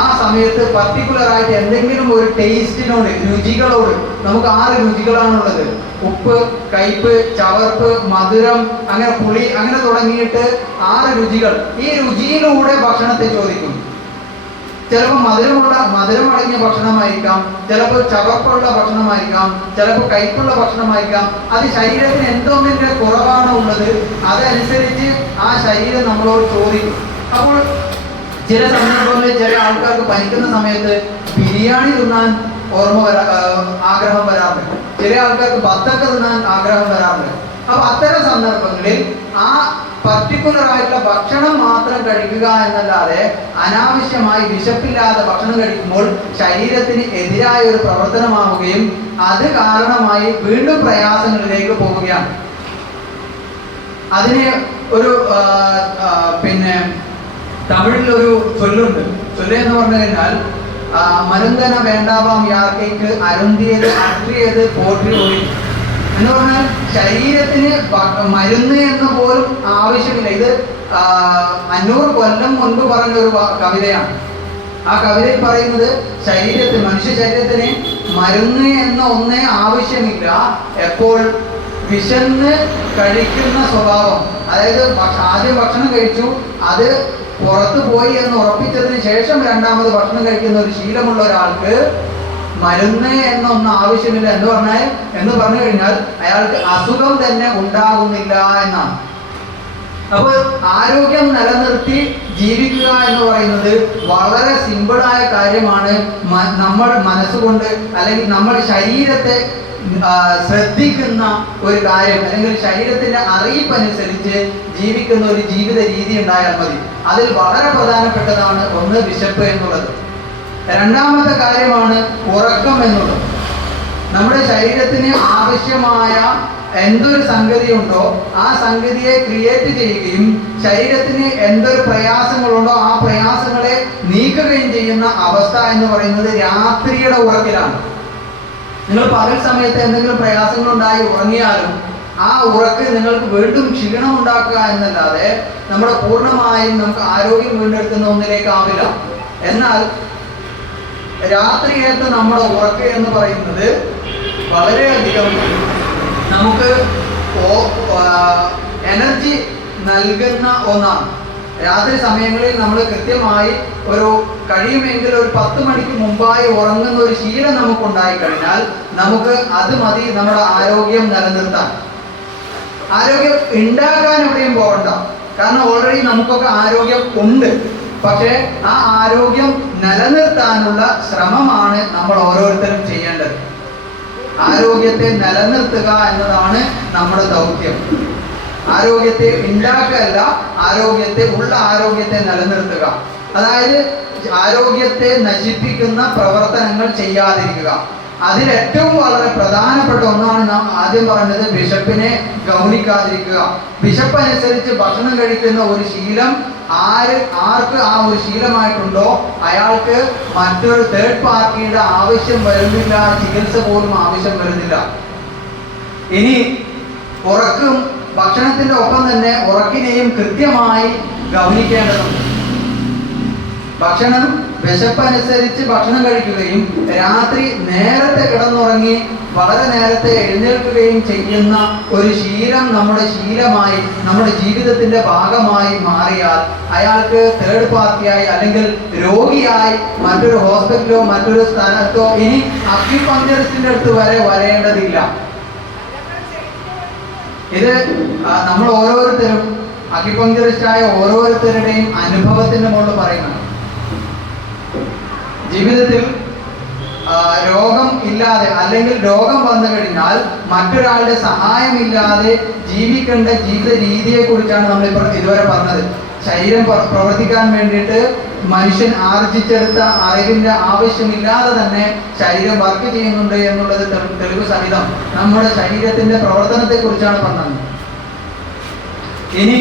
ആ സമയത്ത് പർട്ടിക്കുലറായിട്ട് എന്തെങ്കിലും ഒരു ടേസ്റ്റിനോട്, രുചികളോട്, നമുക്ക് 6 രുചികളാണുള്ളത്: ഉപ്പ്, കയ്പ്, ചവർപ്പ്, മധുരം, അങ്ങനെ പുളി, അങ്ങനെ തുടങ്ങിയിട്ട് 6 രുചികൾ. ഈ രുചിയിലൂടെ ഭക്ഷണത്തെ ചോദിക്കും. ചിലപ്പോൾ മധുരം അടങ്ങിയ ഭക്ഷണമായിരിക്കാം, ചിലപ്പോൾ ചവർപ്പുള്ള ഭക്ഷണമായിരിക്കാം, ചിലപ്പോൾ കയ്പുള്ള ഭക്ഷണമായിരിക്കാം. അത് ശരീരത്തിന് എന്തൊന്നിന്റെ കുറവാണോ ഉള്ളത് അതനുസരിച്ച് ആ ശരീരം നമ്മളോട് ചോദിക്കും. അപ്പോൾ ചില സന്ദർഭങ്ങളിൽ ചില ആൾക്കാർക്ക് പനിക്കുന്ന സമയത്ത് ബിരിയാണി തിന്നാൻ ആഗ്രഹം വരാറുണ്ട്. ചില ആൾക്കാർക്ക് ബത്തക്ക തിന്നാൻ ആഗ്രഹം വരാറുണ്ട്. അപ്പൊ അത്തരം സന്ദർഭങ്ങളിൽ ആ പർട്ടിക്കുലർ ആയിട്ടുള്ള ഭക്ഷണം മാത്രം കഴിക്കുക എന്നല്ലാതെ അനാവശ്യമായി വിശപ്പില്ലാതെ ഭക്ഷണം കഴിക്കുമ്പോൾ ശരീരത്തിന് എതിരായ ഒരു പ്രവർത്തനമാവുകയും അത് കാരണമായി വീണ്ടും പ്രയാസങ്ങളിലേക്ക് പോവുകയാണ്. അതിന് ഒരു തമിഴിലൊരു ചൊല്ലുണ്ട്. ചൊല്ല് എന്ന് പറഞ്ഞു കഴിഞ്ഞാൽ മരുന്തന വേണ്ടാവാം യാർക്കേക്ക് അരുന്തിയത് അற்றிയത് പോറ്റി പോയി എന്ന് പറഞ്ഞാൽ ശരീരത്തിന് മരുന്ന് എന്ന് പോലും ആവശ്യമില്ല. ഇത് 500 കൊല്ലം മുൻപ് പറഞ്ഞ ഒരു കവിതയാണ്. ആ കവിതയിൽ പറയുന്നത് മനുഷ്യ ശരീരത്തിന് മരുന്ന് എന്ന ഒന്നേ ആവശ്യമില്ല, എപ്പോൾ വിശന്ന് കഴിക്കുന്ന സ്വഭാവം, അതായത് ആദ്യം ഭക്ഷണം കഴിച്ചു, അത് പുറത്തു പോയി എന്ന് ഉറപ്പിച്ചതിന് ശേഷം രണ്ടാമത് ഭക്ഷണം കഴിക്കുന്ന ഒരു ശീലമുള്ള ഒരാൾക്ക് മരുന്ന് എന്നൊന്നും ആവശ്യമില്ല എന്ന് പറഞ്ഞു കഴിഞ്ഞാൽ അയാൾക്ക് അസുഖം തന്നെ ഉണ്ടാകുന്നില്ല എന്നാണ്. അപ്പോൾ ആരോഗ്യം നിലനിർത്തി ജീവിക്കുക എന്ന് പറയുന്നത് വളരെ സിമ്പിളായ കാര്യമാണ്. നമ്മൾ മനസ്സുകൊണ്ട് അല്ലെങ്കിൽ നമ്മൾ ശരീരത്തെ ശ്രദ്ധിക്കുന്ന ഒരു കാര്യം, അല്ലെങ്കിൽ ശരീരത്തിന്റെ അറിയിപ്പനുസരിച്ച് ജീവിക്കുന്ന ഒരു ജീവിത രീതി ഉണ്ടായാൽ മതി. അതിൽ വളരെ പ്രധാനപ്പെട്ടതാണ് ഒന്ന് വിശപ്പ് എന്നുള്ളത്. രണ്ടാമത്തെ കാര്യമാണ് ഉറക്കം എന്നുള്ളത്. നമ്മുടെ ശരീരത്തിന് ആവശ്യമായ എന്തൊരു സംഗതി ഉണ്ടോ ആ സംഗതിയെ ക്രിയേറ്റ് ചെയ്യുകയും ശരീരത്തിന് എന്തൊരു പ്രയാസങ്ങളുണ്ടോ ആ പ്രയാസങ്ങളെ നീക്കുകയും ചെയ്യുന്ന അവസ്ഥ എന്ന് പറയുന്നത് രാത്രിയുടെ ഉറക്കിലാണ്. നിങ്ങൾ പകൽ സമയത്ത് എന്തെങ്കിലും പ്രയാസങ്ങളുണ്ടായി ഉറങ്ങിയാലും ആ ഉറക്ക് നിങ്ങൾക്ക് വീണ്ടും ക്ഷീണം ഉണ്ടാക്കുക എന്നല്ലാതെ നമ്മുടെ പൂർണ്ണമായും നമുക്ക് ആരോഗ്യം വീണ്ടെടുക്കുന്ന ഒന്നിലേക്കാവില്ല. എന്നാൽ രാത്രിയിലത്തെ നമ്മുടെ ഉറക്ക് എന്ന് പറയുന്നത് വളരെയധികം നമുക്ക് എനർജി നൽകുന്ന ഒന്നാണ്. രാത്രി സമയങ്ങളിൽ നമ്മൾ കൃത്യമായി ഒരു കഴിയുമെങ്കിൽ ഒരു 10 മണിക്ക് മുമ്പായി ഉറങ്ങുന്ന ഒരു ശീലം നമുക്കുണ്ടായി കഴിഞ്ഞാൽ നമുക്ക് അത് മതി നമ്മുടെ ആരോഗ്യം നിലനിർത്താൻ. ആരോഗ്യം ഉണ്ടാക്കാൻ എവിടെയും പോകണ്ട, കാരണം ഓൾറെഡി നമുക്കൊക്കെ ആരോഗ്യം ഉണ്ട്. പക്ഷേ ആ ആരോഗ്യം നിലനിർത്താനുള്ള ശ്രമമാണ് നമ്മൾ ഓരോരുത്തരും ചെയ്യേണ്ടത്. ആരോഗ്യത്തെ നിലനിർത്തുക എന്നതാണ് നമ്മുടെ ദൗത്യം. ആരോഗ്യത്തെ ഉണ്ടാക്കല്ല, ആരോഗ്യത്തെ നിലനിർത്തുക. അതായത് ആരോഗ്യത്തെ നശിപ്പിക്കുന്ന പ്രവർത്തനങ്ങൾ ചെയ്യാതിരിക്കുക. അതിൽ ഏറ്റവും വളരെ പ്രധാനപ്പെട്ട ഒന്നാണ് നാം ആദ്യം പറഞ്ഞത്, വിശപ്പിനെ ഗൗനിക്കാതിരിക്കുക. വിശപ്പനുസരിച്ച് ഭക്ഷണം കഴിക്കുന്ന ഒരു ശീലം ആർക്ക് ആ ഒരു ശീലമായിട്ടുണ്ടോ അയാൾക്ക് മറ്റൊരു തേർഡ് പാർട്ടിയുടെ ആവശ്യം വരുന്നില്ല, ചികിത്സ പോലും ആവശ്യം വരുന്നില്ല. ഇനി ഉറക്കും ഭക്ഷണത്തിന്റെ ഒപ്പം തന്നെ ഉറക്കിനെയും കൃത്യമായി ഗൗനിക്കേണ്ടതുണ്ട്. ഭക്ഷണം വിശപ്പനുസരിച്ച് ഭക്ഷണം കഴിക്കുകയും രാത്രി നേരത്തെ കിടന്നുറങ്ങി വളരെ നേരത്തെ എഴുന്നേൽക്കുകയും ചെയ്യുന്ന ഒരു ശീലം നമ്മുടെ ശീലമായി നമ്മുടെ ജീവിതത്തിന്റെ ഭാഗമായി മാറിയാൽ അയാൾക്ക് തേർഡ് പാർട്ടിയായി അല്ലെങ്കിൽ രോഗിയായി മറ്റൊരു ഹോസ്പിറ്റലോ മറ്റൊരു സ്ഥാനത്തോ ഇനി അക്യുപങ്ക്ചറിസ്റ്റിന്റെ അടുത്ത് വരെ വരേണ്ടതില്ല. ഇത് നമ്മൾ ഓരോരുത്തരും അക്യുപങ്ക്ചറിസ്റ്റായ ഓരോരുത്തരുടെയും അനുഭവത്തിന്റെ മുകളിൽ പറയുന്നത്. ജീവിതത്തിൽ രോഗം ഇല്ലാതെ അല്ലെങ്കിൽ രോഗം വന്നു കഴിഞ്ഞാൽ മറ്റൊരാളുടെ സഹായമില്ലാതെ ജീവിക്കേണ്ട ജീവിത രീതിയെ കുറിച്ചാണ് നമ്മളിപ്പോൾ ഇതുവരെ പറഞ്ഞത്. ശരീരം പ്രവർത്തിക്കാൻ വേണ്ടിയിട്ട് മനുഷ്യൻ ആർജിച്ചെടുത്ത അറിവിന്റെ ആവശ്യമില്ലാതെ തന്നെ ശരീരം വർക്ക് ചെയ്യുന്നുണ്ട് എന്നുള്ളത് തെളിവ് സഹിതം നമ്മുടെ ശരീരത്തിന്റെ പ്രവർത്തനത്തെ കുറിച്ചാണ് പറഞ്ഞത്. ഇനി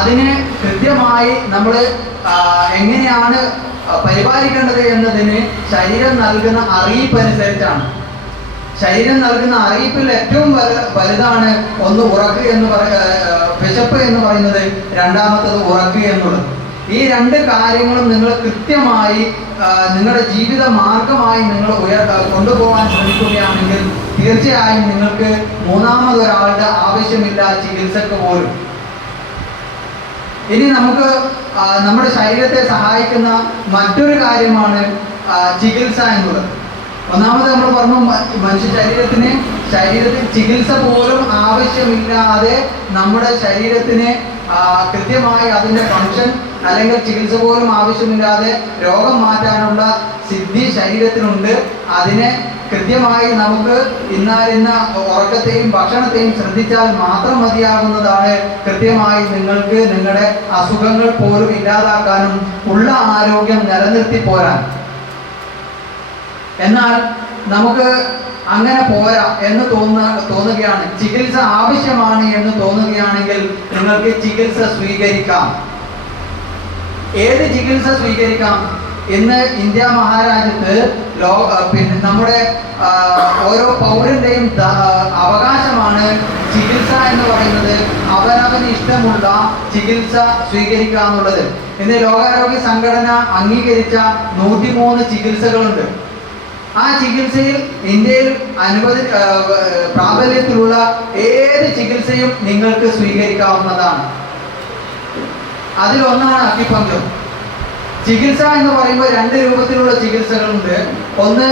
അതിനെ കൃത്യമായി നമ്മൾ എങ്ങനെയാണ് പരിപാലിക്കേണ്ടത് എന്നതിന് ശരീരം നൽകുന്ന അറിയിപ്പ് അനുസരിച്ചാണ്. ശരീരം നൽകുന്ന അറിയിപ്പിൽ ഏറ്റവും വലുതാണ് ഒന്ന് ഉറക്ക് എന്ന് വിശപ്പ് എന്ന് പറയുന്നത്, രണ്ടാമത്തത് ഉറക്ക് എന്നുള്ളത്. ഈ രണ്ട് കാര്യങ്ങളും നിങ്ങൾ കൃത്യമായി നിങ്ങളുടെ ജീവിത മാർഗമായി നിങ്ങൾ കൊണ്ടുപോകാൻ ശ്രമിക്കുകയാണെങ്കിൽ തീർച്ചയായും നിങ്ങൾക്ക് മൂന്നാമതൊരാളുടെ ആവശ്യമില്ല ചികിത്സക്ക് പോലും. ഇനി നമുക്ക് നമ്മുടെ ശരീരത്തെ സഹായിക്കുന്ന മറ്റൊരു കാര്യമാണ് ചികിത്സ എന്നുള്ളത്. ഒന്നാമത് നമ്മൾ പറഞ്ഞു, മനുഷ്യ ശരീരത്തിൽ ചികിത്സ പോലും ആവശ്യമില്ലാതെ നമ്മുടെ ശരീരത്തിന് കൃത്യമായി അതിൻ്റെ ഫങ്ഷൻ അല്ലെങ്കിൽ ചികിത്സ പോലും ആവശ്യമില്ലാതെ രോഗം മാറ്റാനുള്ള സിദ്ധി ശരീരത്തിനുണ്ട്. അതിനെ കൃത്യമായി നമുക്ക് ഇന്ന ഉറക്കത്തെയും ഭക്ഷണത്തെയും ശ്രദ്ധിച്ചാൽ മാത്രം മതിയാകുന്നതാണ് കൃത്യമായി നിങ്ങൾക്ക് നിങ്ങളുടെ അസുഖങ്ങൾ പോലും ഇല്ലാതാക്കാനും ഉള്ള ആരോഗ്യം നിലനിർത്തി പോരാൻ. എന്നാൽ നമുക്ക് അങ്ങനെ പോരാ എന്ന് തോന്നുകയാണ്, ചികിത്സ ആവശ്യമാണ് എന്ന് തോന്നുകയാണെങ്കിൽ നിങ്ങൾക്ക് ചികിത്സ സ്വീകരിക്കാം. ഏത് ചികിത്സ സ്വീകരിക്കാം? ഇന്ന് ഇന്ത്യ മഹാരാജ്യത്ത് നമ്മുടെ ഓരോ പൗരന്റെയും അവകാശമാണ് ചികിത്സ എന്ന് പറയുന്നത്. അവനവന് ഇഷ്ടമുള്ള ചികിത്സ സ്വീകരിക്കുക എന്നുള്ളത്. ഇന്ന് ലോകാരോഗ്യ സംഘടന അംഗീകരിച്ച 103 ചികിത്സകളുണ്ട്. ആ ചികിത്സയിൽ ഇന്ത്യയിൽ പ്രാബല്യത്തിലുള്ള ഏത് ചികിത്സയും നിങ്ങൾക്ക് സ്വീകരിക്കാവുന്നതാണ്. അതിലൊന്നാണ് അക്യുപങ്ക്ചർ. ചികിത്സ എന്ന് പറയുമ്പോൾ 2 രൂപത്തിലുള്ള ചികിത്സകളുണ്ട്. ഒന്ന്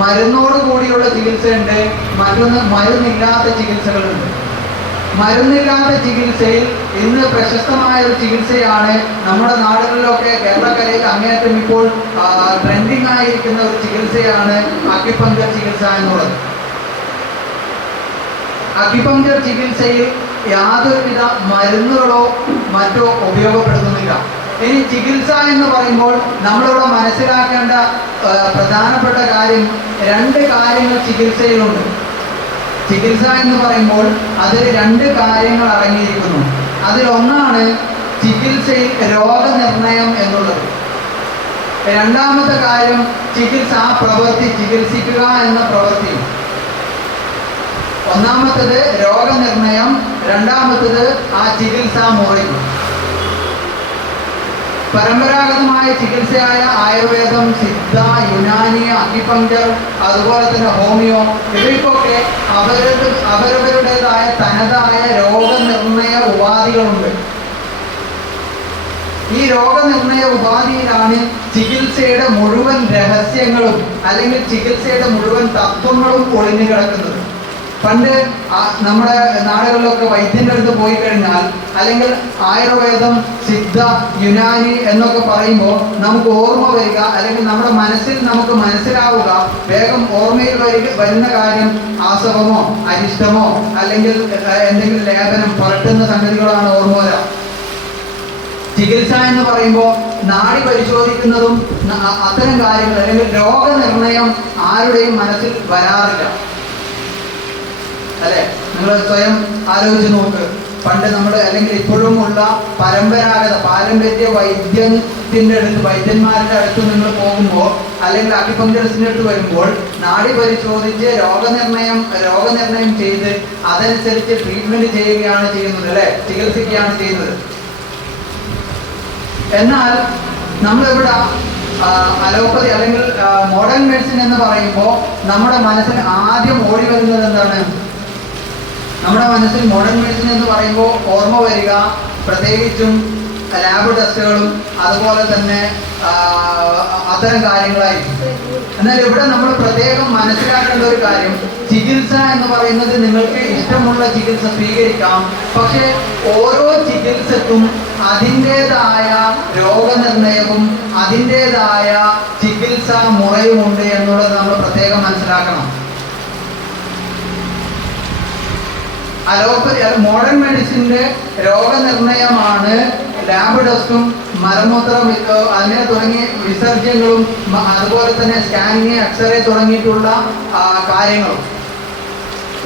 മരുന്നോട് കൂടിയുള്ള ചികിത്സയുണ്ട്, മറ്റൊന്ന് മരുന്നില്ലാത്ത ചികിത്സകളുണ്ട്. മരുന്നില്ലാത്ത ചികിത്സയിൽ ഇന്ന് പ്രശസ്തമായ ഒരു ചികിത്സയാണ് നമ്മുടെ നാടുകളിലൊക്കെ കേരളക്കരയിൽ അങ്ങേയറ്റം ഇപ്പോൾ ട്രെൻഡിങ് ആയിരിക്കുന്ന ഒരു ചികിത്സയാണ് അക്യുപങ്ക്ചർ ചികിത്സ എന്നുള്ളത്. അക്യുപങ്ക്ചർ ചികിത്സയിൽ യാതൊരുവിധ മരുന്നുകളോ മറ്റോ ഉപയോഗപ്പെടുത്തുന്നില്ല. ഇനി ചികിത്സ എന്ന് പറയുമ്പോൾ നമ്മളിവിടെ മനസ്സിലാക്കേണ്ട പ്രധാനപ്പെട്ട കാര്യം, 2 കാര്യങ്ങൾ ചികിത്സയിലുണ്ട്. ചികിത്സ എന്ന് പറയുമ്പോൾ അതിൽ 2 കാര്യങ്ങൾ അടങ്ങിയിരിക്കുന്നു. അതിലൊന്നാണ് ചികിത്സയിൽ രോഗനിർണയം എന്നുള്ളത്. രണ്ടാമത്തെ കാര്യം ചികിത്സാ പ്രവൃത്തി, ചികിത്സിക്കുക എന്ന പ്രവൃത്തി. ഒന്നാമത്തത് രോഗനിർണയം, രണ്ടാമത്തത് ആ ചികിത്സാ മുറി. പരമ്പരാഗതമായ ചികിത്സയായ ആയുർവേദം, സിദ്ധ, യുനാനി, അക്യുപങ്ക്ചർ, അതുപോലെ തന്നെ ഹോമിയോ, ഇവയ്ക്കൊക്കെ അവരവരുടേതായ തനതായ രോഗനിർണയ ഉപാധികളുണ്ട്. ഈ രോഗനിർണയ ഉപാധിയിലാണ് ചികിത്സയുടെ മുഴുവൻ രഹസ്യങ്ങളും അല്ലെങ്കിൽ ചികിത്സയുടെ മുഴുവൻ തത്വങ്ങളും ഒളിഞ്ഞു കിടക്കുന്നത്. പണ്ട് നമ്മുടെ നാടുകളിലൊക്കെ വൈദ്യൻ്റെ അടുത്ത് പോയി കഴിഞ്ഞാൽ, അല്ലെങ്കിൽ ആയുർവേദം, സിദ്ധ, യുനാനി എന്നൊക്കെ പറയുമ്പോൾ നമുക്ക് ഓർമ്മ വരിക, അല്ലെങ്കിൽ നമ്മുടെ മനസ്സിൽ നമുക്ക് മനസ്സിലാവുക, വേഗം ഓർമ്മയിൽ വരുന്ന കാര്യം ആസവമോ അരിഷ്ടമോ അല്ലെങ്കിൽ എന്തെങ്കിലും ലേപനം പുരട്ടുന്ന സംഗതികളാണ് ഓർമ്മ വരിക. ചികിത്സ എന്ന് പറയുമ്പോൾ നാഡി പരിശോധിക്കുന്നതും അത്തരം കാര്യങ്ങൾ അല്ലെങ്കിൽ രോഗനിർണയം ആരുടെയും മനസ്സിൽ വരാറില്ല. അല്ലെ, നിങ്ങൾ സ്വയം ആലോചിച്ച് നോക്ക്. പണ്ട് നമ്മൾ അല്ലെങ്കിൽ ഇപ്പോഴും ഉള്ള പാരമ്പര്യ വൈദ്യത്തിന്റെ അടുത്ത്, വൈദ്യന്മാരുടെ അടുത്ത് നിങ്ങൾ പോകുമ്പോൾ അല്ലെങ്കിൽ അക്യുപങ്ക്ചറിസ്റ്റിന്റെ അടുത്ത് വരുമ്പോൾ നാഡി പരിശോധിച്ച് രോഗനിർണയം ചെയ്ത് അതനുസരിച്ച് ട്രീറ്റ്മെന്റ് ചെയ്യുകയാണ് ചെയ്യുന്നത്, അല്ലെ, ചികിത്സിക്കുകയാണ് ചെയ്യുന്നത്. എന്നാൽ നമ്മളിവിടെ അലോപ്പതി അല്ലെങ്കിൽ മോഡേൺ മെഡിസിൻ എന്ന് പറയുമ്പോൾ നമ്മുടെ മനസ്സിൽ ആദ്യം ഓടി വരുന്നത് എന്താണ്? നമ്മുടെ മനസ്സിൽ മോഡേൺ മെഡിസിൻ എന്ന് പറയുമ്പോൾ ഓർമ്മ വരിക പ്രത്യേകിച്ചും ലാബ് ടെസ്റ്റുകളും അതുപോലെ തന്നെ അത്തരം കാര്യങ്ങളായിരിക്കും. എന്നാൽ ഇവിടെ നമ്മൾ പ്രത്യേകം മനസ്സിലാക്കേണ്ട ഒരു കാര്യം, ചികിത്സ എന്ന് പറയുന്നത് നിങ്ങൾക്ക് ഇഷ്ടമുള്ള ചികിത്സ സ്വീകരിക്കാം. പക്ഷെ ഓരോ ചികിത്സക്കും അതിൻ്റെതായ രോഗനിർണയവും അതിൻ്റെതായ ചികിത്സാ മുറയുമുണ്ട് എന്നുള്ളത് നമ്മൾ പ്രത്യേകം മനസ്സിലാക്കണം. അലോപ്പതി മോഡേൺ മെഡിസിന്റെ രോഗനിർണയമാണ് ലാബ് ടെസ്റ്റും മലമൂത്ര അങ്ങനെ തുടങ്ങിയ വിസർജ്യങ്ങളും അതുപോലെ തന്നെ സ്കാനിങ്, എക്സ്റേ തുടങ്ങിയിട്ടുള്ള കാര്യങ്ങളും.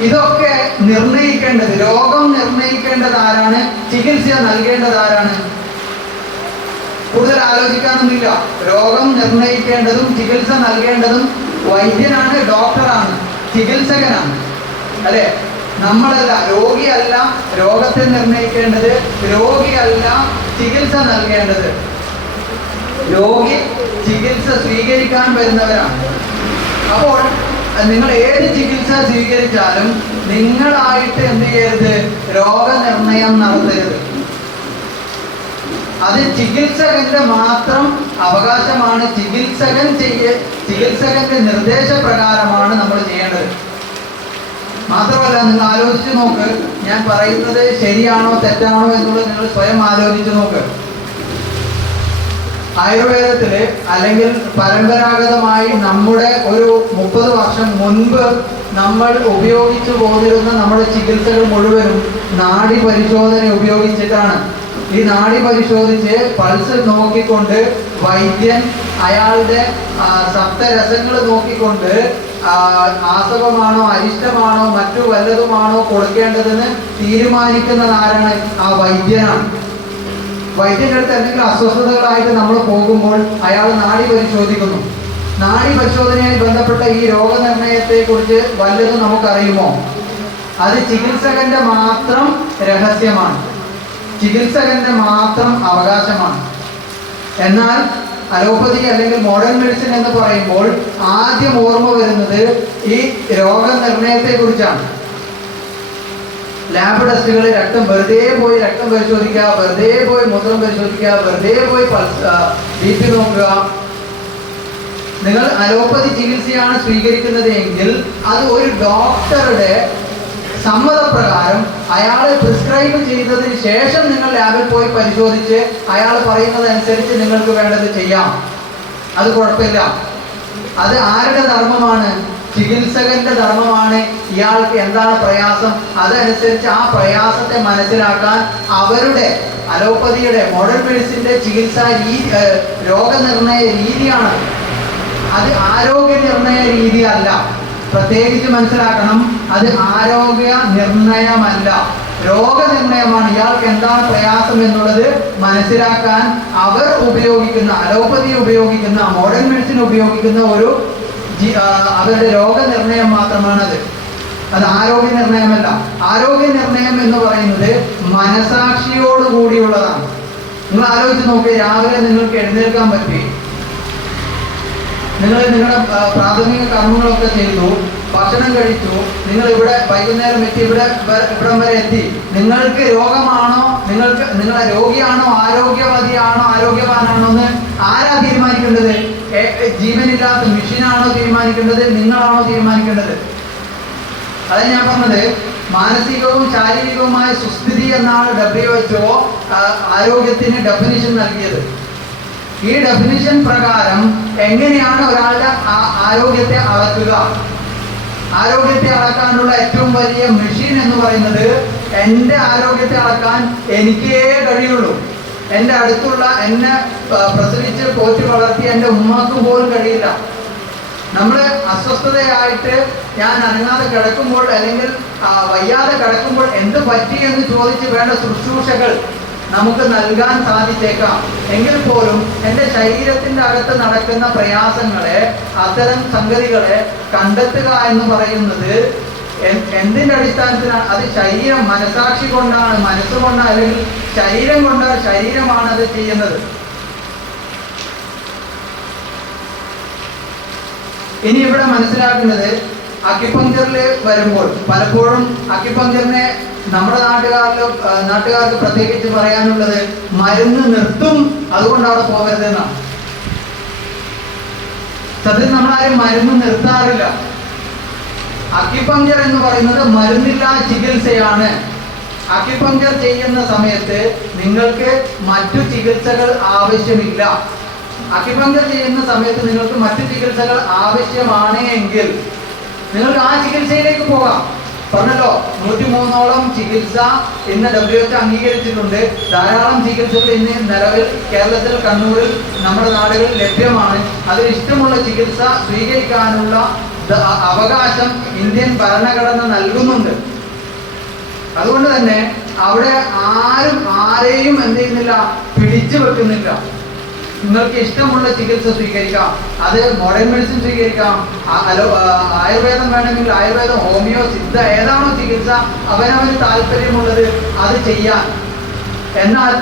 ഇതൊക്കെ നിർണയിക്കേണ്ടത്, രോഗം നിർണയിക്കേണ്ടത് ആരാണ്? ചികിത്സ നൽകേണ്ടത് ആരാണ്? കൂടുതൽ ആലോചിക്കാനൊന്നുമില്ല. രോഗം നിർണയിക്കേണ്ടതും ചികിത്സ നൽകേണ്ടതും വൈദ്യനാണ്, ഡോക്ടറാണ്, ചികിത്സകനാണ്, അല്ലെ? നമ്മളല്ല, രോഗിയല്ല രോഗത്തെ നിർണയിക്കേണ്ടത്, രോഗിയല്ല ചികിത്സ നൽകേണ്ടത്. രോഗി ചികിത്സ സ്വീകരിക്കാൻ വരുന്നവരാണ്. അപ്പോൾ നിങ്ങൾ ഏത് ചികിത്സ സ്വീകരിച്ചാലും നിങ്ങളായിട്ട് എന്ത് ചെയ്യരുത്? രോഗനിർണയം നടത്തരുത്. അത് ചികിത്സകന്റെ മാത്രം അവകാശമാണ്. ചികിത്സകന്റെ നിർദ്ദേശപ്രകാരമാണ് നമ്മൾ ചെയ്യേണ്ടത്. മാത്രമല്ല, നിങ്ങൾ ആലോചിച്ച് നോക്ക്, ഞാൻ പറയുന്നത് ശരിയാണോ തെറ്റാണോ എന്നുള്ളത് നിങ്ങൾ സ്വയം ആലോചിച്ച് നോക്ക്. ആയുർവേദത്തില് അല്ലെങ്കിൽ പരമ്പരാഗതമായി നമ്മുടെ ഒരു 30 വർഷം മുൻപ് നമ്മൾ ഉപയോഗിച്ചു പോന്നിരുന്ന നമ്മുടെ ചികിത്സകൾ മുഴുവനും നാഡി പരിശോധന ഉപയോഗിച്ചിട്ടാണ്. ഈ നാഡി പരിശോധിച്ച് പൾസ് നോക്കിക്കൊണ്ട് വൈദ്യൻ അയാളുടെ സപ്തരസങ്ങൾ നോക്കിക്കൊണ്ട് ആസവമാണോ അരിഷ്ടമാണോ മറ്റു വല്ലതുമാണോ കൊടുക്കേണ്ടതെന്ന് തീരുമാനിക്കുന്നത് ആരാണ്? ആ വൈദ്യനാണ്. വൈദ്യന്റെ അടുത്ത് എന്തെങ്കിലും അസ്വസ്ഥതകളായിട്ട് നമ്മൾ പോകുമ്പോൾ അയാൾ നാഡി പരിശോധിക്കുന്നു. നാഡി പരിശോധനയുമായി ബന്ധപ്പെട്ട ഈ രോഗനിർണയത്തെ കുറിച്ച് വല്ലതും നമുക്കറിയുമോ? അത് ചികിത്സകന്റെ മാത്രം രഹസ്യമാണ്, ചികിത്സകന്റെ മാത്രം അവകാശമാണ്. എന്നാൽ അലോപ്പതി അല്ലെങ്കിൽ മോഡേൺ മെഡിസിൻ എന്ന് പറയുമ്പോൾ ആദ്യം ഓർമ്മ വരുന്നത് ഈ രോഗനിർണയത്തെ കുറിച്ചാണ്. ലാബ് ടെസ്റ്റുകൾ, വെറുതെ പോയി രക്തം പരിശോധിക്കുക, വെറുതെ പോയി മൂത്രം പരിശോധിക്കുക, വെറുതെ പോയി BP നോക്കുക. നിങ്ങൾ അലോപ്പതി ചികിത്സയാണ് സ്വീകരിക്കുന്നത് എങ്കിൽ അത് ഒരു ഡോക്ടറുടെ സമ്മതപ്രകാരം അയാൾ പ്രിസ്ക്രൈബ് ചെയ്തതിന് ശേഷം നിങ്ങൾ ലാബിൽ പോയി പരിശോധിച്ച് അയാൾ പറയുന്നതനുസരിച്ച് നിങ്ങൾക്ക് വേണ്ടത് ചെയ്യാം. അത് കുഴപ്പമില്ല. അത് ആരുടെ ധർമ്മമാണ്? ചികിത്സകന്റെ ധർമ്മമാണ്. ഇയാൾക്ക് എന്താണ് പ്രയാസം, അതനുസരിച്ച് ആ പ്രയാസത്തെ മനസ്സിലാക്കാൻ അവരുടെ അലോപ്പതിയുടെ മോഡേൺ മെഡിസിന്റെ ചികിത്സാ രോഗനിർണയ രീതിയാണ്. അത് ആരോഗ്യ നിർണയ രീതി അല്ല. പ്രത്യേകിച്ച് മനസ്സിലാക്കണം, അത് ആരോഗ്യ നിർണയമല്ല, രോഗനിർണയമാണ്. ഇയാൾക്ക് എന്താണ് പ്രയാസം എന്നുള്ളത് മനസ്സിലാക്കാൻ അവർ ഉപയോഗിക്കുന്ന, അലോപ്പതി ഉപയോഗിക്കുന്ന, മോഡേൺ മെഡിസിൻ ഉപയോഗിക്കുന്ന ഒരു അവരുടെ രോഗനിർണയം മാത്രമാണത്. അത് ആരോഗ്യ നിർണയമല്ല. ആരോഗ്യ നിർണയം എന്ന് പറയുന്നത് മനസാക്ഷിയോട് കൂടിയുള്ളതാണ്. നിങ്ങൾ ആലോചിച്ച് നോക്കി, രാവിലെ നിങ്ങൾക്ക് എഴുന്നേൽക്കാൻ പറ്റി, നിങ്ങൾ നിങ്ങളുടെ പ്രാഥമിക കർമ്മങ്ങളൊക്കെ ചെയ്തു, ഭക്ഷണം കഴിച്ചു, നിങ്ങൾ ഇവിടെ വൈകുന്നേരം എത്തി, ഇവിടം വരെ എത്തി. നിങ്ങൾക്ക് രോഗമാണോ, നിങ്ങളെ രോഗിയാണോ, ആരോഗ്യവതിയാണോ, ആരോഗ്യവാനാണോ എന്ന് ആരാ തീരുമാനിക്കേണ്ടത്? ജീവനില്ലാത്ത മെഷീനാണോ തീരുമാനിക്കേണ്ടത്? നിങ്ങളാണോ തീരുമാനിക്കേണ്ടത്? അതാണ് ഞാൻ പറഞ്ഞത്. മാനസികവും ശാരീരികവുമായ സുസ്ഥിതി എന്നാണ് WHO ആരോഗ്യത്തിന് ഡെഫിനിഷൻ നൽകിയത്. ഈ ഡെഫിനിഷൻ പ്രകാരം എങ്ങനെയാണ് ഒരാളുടെ ആരോഗ്യത്തെ അളക്കുക? ആരോഗ്യത്തെ അളക്കാനുള്ള ഏറ്റവും വലിയ മെഷീൻ എന്ന് പറയുന്നത്, എൻ്റെ ആരോഗ്യത്തെ അളക്കാൻ എനിക്കേ കഴിയുള്ളൂ. എൻ്റെ അടുത്തുള്ള, എന്നെ പ്രസവിച്ച് പോറ്റി വളർത്തിയ എൻ്റെ ഉമ്മാക്കും പോലും കഴിയില്ല. നമ്മൾ അസ്വസ്ഥതയായിട്ട് ഞാൻ അനങ്ങാതെ കിടക്കുമ്പോൾ, അല്ലെങ്കിൽ വയ്യാതെ കിടക്കുമ്പോൾ എന്ത് പറ്റി എന്ന് ചോദിച്ച് വേണ്ട ശുശ്രൂഷകൾ നമുക്ക് നൽകാൻ സാധിച്ചേക്കാം. എങ്കിൽ പോലും എൻ്റെ ശരീരത്തിൻ്റെ അകത്ത് നടക്കുന്ന പ്രയാസങ്ങളെ, അത്തരം സംഗതികളെ കണ്ടെത്തുക എന്ന് പറയുന്നത് എന്തിൻ്റെ അടിസ്ഥാനത്തിലാണ്? അത് ശരീരം, മനസാക്ഷി കൊണ്ടാണ്, മനസ്സുകൊണ്ടാണ്, അല്ലെങ്കിൽ ശരീരം കൊണ്ടാണ്, ശരീരമാണ് അത് ചെയ്യുന്നത്. ഇനി ഇവിടെ മനസ്സിലാക്കുന്നത്, അക്യുപങ്ക്ചറിൽ വരുമ്പോൾ പലപ്പോഴും അക്യുപങ്ക്ചറിനെ നമ്മുടെ നാട്ടുകാർക്ക് പ്രത്യേകിച്ച് പറയാനുള്ളത്, മരുന്ന് നിർത്തും, അതുകൊണ്ട് അവിടെ പോകരുത് എന്നാണ്. സത്യത്തിൽ നമ്മളാരും മരുന്ന് നിർത്താറില്ല. അക്യുപങ്ക്ചർ എന്ന് പറയുന്നത് മരുന്നില്ലാ ചികിത്സയാണ്. അക്യുപങ്ക്ചർ ചെയ്യുന്ന സമയത്ത് നിങ്ങൾക്ക് മറ്റു ചികിത്സകൾ ആവശ്യമില്ല. അക്യുപങ്ക്ചർ ചെയ്യുന്ന സമയത്ത് നിങ്ങൾക്ക് മറ്റു ചികിത്സകൾ ആവശ്യമാണ് എങ്കിൽ നിങ്ങൾക്ക് ആ ചികിത്സയിലേക്ക് പോകാം. പറഞ്ഞല്ലോ, 103ഓളം ചികിത്സ ഇന്ന് WHO അംഗീകരിച്ചിട്ടുണ്ട്. ധാരാളം ചികിത്സകൾ ഇന്ന് നിലവിൽ കേരളത്തിൽ, കണ്ണൂരിൽ, നമ്മുടെ നാടുകളിൽ ലഭ്യമാണ്. അതിൽ ഇഷ്ടമുള്ള ചികിത്സ സ്വീകരിക്കാനുള്ള അവകാശം ഇന്ത്യൻ ഭരണഘടന നൽകുന്നുണ്ട്. അതുകൊണ്ട് തന്നെ അവിടെ ആരും ആരെയും എന്ത് ചെയ്യുന്നില്ല, പിടിച്ചു വെക്കുന്നില്ല. നിങ്ങൾക്ക് ഇഷ്ടമുള്ള ചികിത്സ സ്വീകരിക്കാം. അത് മോഡേൺ മെഡിസിൻ സ്വീകരിക്കാം, ആയുർവേദം വേണമെങ്കിൽ ആയുർവേദം, ഹോമിയോ, സിദ്ധ, ഏതാണോ ചികിത്സ അവനവന് താല്പര്യമുള്ളത് അത് ചെയ്യാൻ. എന്നാൽ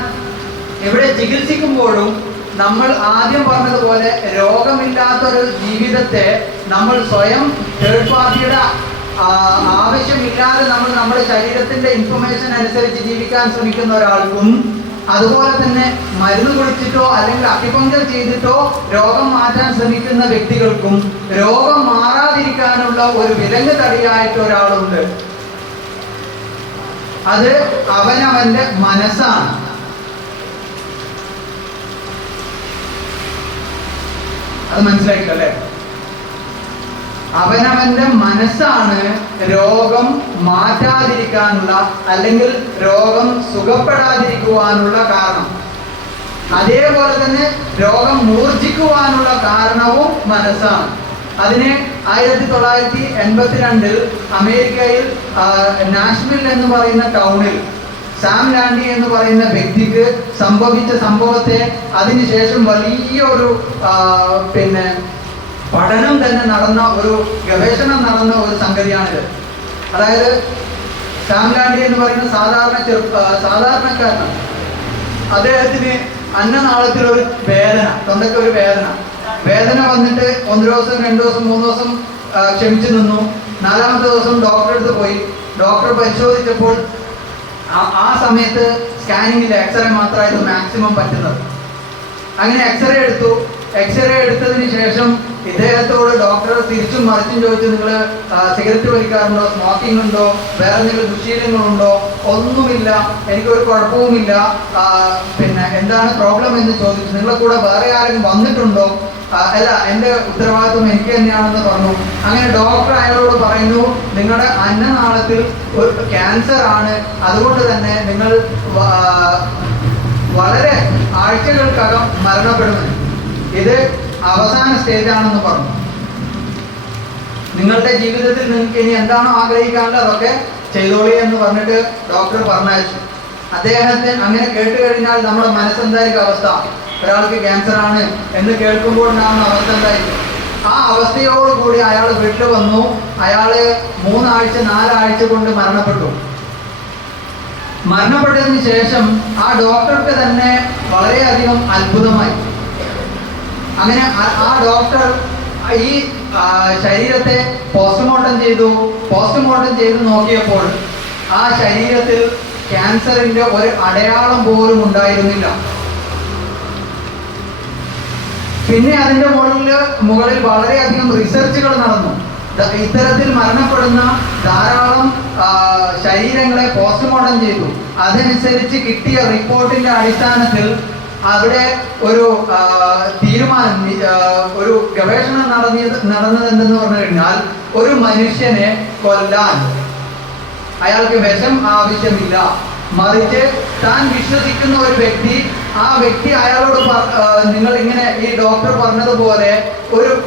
ഇവിടെ ചികിത്സിക്കുമ്പോഴും നമ്മൾ ആദ്യം പറഞ്ഞതുപോലെ രോഗമില്ലാത്തൊരു ജീവിതത്തെ നമ്മൾ സ്വയം തേർഡ് പാർട്ടിയുടെ ആവശ്യമില്ലാതെ നമ്മൾ നമ്മുടെ ശരീരത്തിന്റെ ഇൻഫർമേഷൻ അനുസരിച്ച് ജീവിക്കാൻ ശ്രമിക്കുന്ന ഒരാൾക്കും, അതുപോലെ തന്നെ മരുന്ന് കുടിച്ചിട്ടോ അല്ലെങ്കിൽ അക്യുപങ്ക്ചർ ചെയ്തിട്ടോ രോഗം മാറ്റാൻ ശ്രമിക്കുന്ന വ്യക്തികൾക്കും രോഗം മാറാതിരിക്കാനുള്ള ഒരു വിലങ്ങ് തടിയായിട്ട് ഒരാളുണ്ട്. അത് അവനവന്റെ മനസ്സാണ്. അത് മനസ്സിലായിട്ടല്ലേ? അവനവന്റെ മനസ്സാണ് രോഗം മാറ്റാതിരിക്കാനുള്ള, അല്ലെങ്കിൽ രോഗം സുഖപ്പെടാതിരിക്കുവാനുള്ള കാരണം. അതേപോലെ തന്നെ രോഗം മൂർജിക്കുവാനുള്ള കാരണവും മനസ്സാണ്. അതിനെ 1982 അമേരിക്കയിൽ നാഷ്വിൽ എന്ന് പറയുന്ന ടൗണിൽ സാം ലാൻഡി എന്ന് പറയുന്ന വ്യക്തിക്ക് സംഭവിച്ച സംഭവത്തെ അതിനുശേഷം വലിയൊരു പഠനം തന്നെ നടന്ന, ഒരു ഗവേഷണം നടന്ന ഒരു സംഗതിയാണിത്. അതായത് സാം ലാൻഡി എന്ന് പറയുന്ന സാധാരണക്കാരനാണ്. അദ്ദേഹത്തിന് അന്നനാളത്തിലൊരു വേദന, തൊണ്ടയ്ക്ക് ഒരു വേദന വന്നിട്ട് 1 ദിവസം 2 ദിവസം 3 ദിവസം ക്ഷമിച്ചു നിന്നു. 4ാമത്തെ ദിവസം ഡോക്ടറെ അടുത്ത് പോയി. ഡോക്ടർ പരിശോധിച്ചപ്പോൾ ആ സമയത്ത് സ്കാനിങ്ങിൽ എക്സ്റേ മാത്രമായിരുന്നു മാക്സിമം പറ്റുന്നത്. അങ്ങനെ എക്സ്റേ എടുത്തു. എക്സ്റേ എടുത്തതിന് ശേഷം ഇദ്ദേഹത്തോട് ഡോക്ടർ തിരിച്ചും മറിച്ചും ചോദിച്ചു, നിങ്ങൾ സിഗരറ്റ് വലിക്കാറുണ്ടോ, സ്മോക്കിംഗ് ഉണ്ടോ, വേറെ എന്തെങ്കിലും ദുശീലങ്ങളുണ്ടോ? ഒന്നുമില്ല, എനിക്കൊരു കുഴപ്പവുമില്ല. എന്താണ് പ്രോബ്ലം എന്ന് ചോദിച്ചു. നിങ്ങളെ കൂടെ വേറെ ആരെങ്കിലും വന്നിട്ടുണ്ടോ? അല്ല, എൻ്റെ ഉത്തരവാദിത്വം എനിക്ക് തന്നെയാണെന്ന് പറഞ്ഞു. അങ്ങനെ ഡോക്ടർ അയാളോട് പറയുന്നു, നിങ്ങളുടെ അന്നനാളത്തിൽ ഒരു ക്യാൻസർ ആണ്, അതുകൊണ്ട് തന്നെ നിങ്ങൾ വളരെ ആഴ്ചകൾക്കകം മരണപ്പെടുന്നു. ഇത് അവസാന സ്റ്റേജാണെന്ന് പറഞ്ഞു. നിങ്ങളുടെ ജീവിതത്തിൽ നിങ്ങൾക്ക് ഇനി എന്താണോ ആഗ്രഹിക്കാനുള്ളത് അതൊക്കെ ചെയ്തോളി എന്ന് പറഞ്ഞിട്ട് ഡോക്ടർ പറഞ്ഞയച്ചു. അദ്ദേഹത്തിന് അങ്ങനെ കേട്ട് കഴിഞ്ഞാൽ നമ്മുടെ മനസ്സെന്തായിരിക്കും അവസ്ഥ? ഒരാൾക്ക് ക്യാൻസർ ആണ് എന്ന് കേൾക്കുമ്പോൾ ഉണ്ടാകുന്ന അവസ്ഥ എന്തായിരിക്കും? ആ അവസ്ഥയോടുകൂടി അയാൾ വീട്ടിൽ വന്നു. അയാൾ 3 ആഴ്ച 4 ആഴ്ച കൊണ്ട് മരണപ്പെട്ടു. മരണപ്പെട്ടതിന് ശേഷം ആ ഡോക്ടർക്ക് തന്നെ വളരെയധികം അത്ഭുതമായി. അങ്ങനെ ആ ഡോക്ടർ ഈ ശരീരത്തെ പോസ്റ്റ്മോർട്ടം ചെയ്ത് നോക്കിയപ്പോൾ ആ ശരീരത്തിൽ ക്യാൻസറിന്റെ ഒരു അടയാളം പോലും ഉണ്ടായിരുന്നില്ല. പിന്നെ അതിന്റെ മുകളിൽ വളരെയധികം റിസർച്ചുകൾ നടന്നു. ഇത്തരത്തിൽ മരണപ്പെടുന്ന ധാരാളം ശരീരങ്ങളെ പോസ്റ്റ്മോർട്ടം ചെയ്തു. അതനുസരിച്ച് കിട്ടിയ റിപ്പോർട്ടിന്റെ അടിസ്ഥാനത്തിൽ അവിടെ ഒരു തീരുമാനം, ഒരു ഗവേഷണം നടന്നതെന്തെന്ന് പറഞ്ഞു കഴിഞ്ഞാൽ, ഒരു മനുഷ്യനെ കൊല്ലാൻ അയാൾക്ക് വിഷം ആവശ്യമില്ല. മറിച്ച് താൻ വിശ്വസിക്കുന്ന ഒരു വ്യക്തി, ആ വ്യക്തി അയാളോട് നിങ്ങൾ ഇങ്ങനെ ഈ ഡോക്ടർ പറഞ്ഞതുപോലെ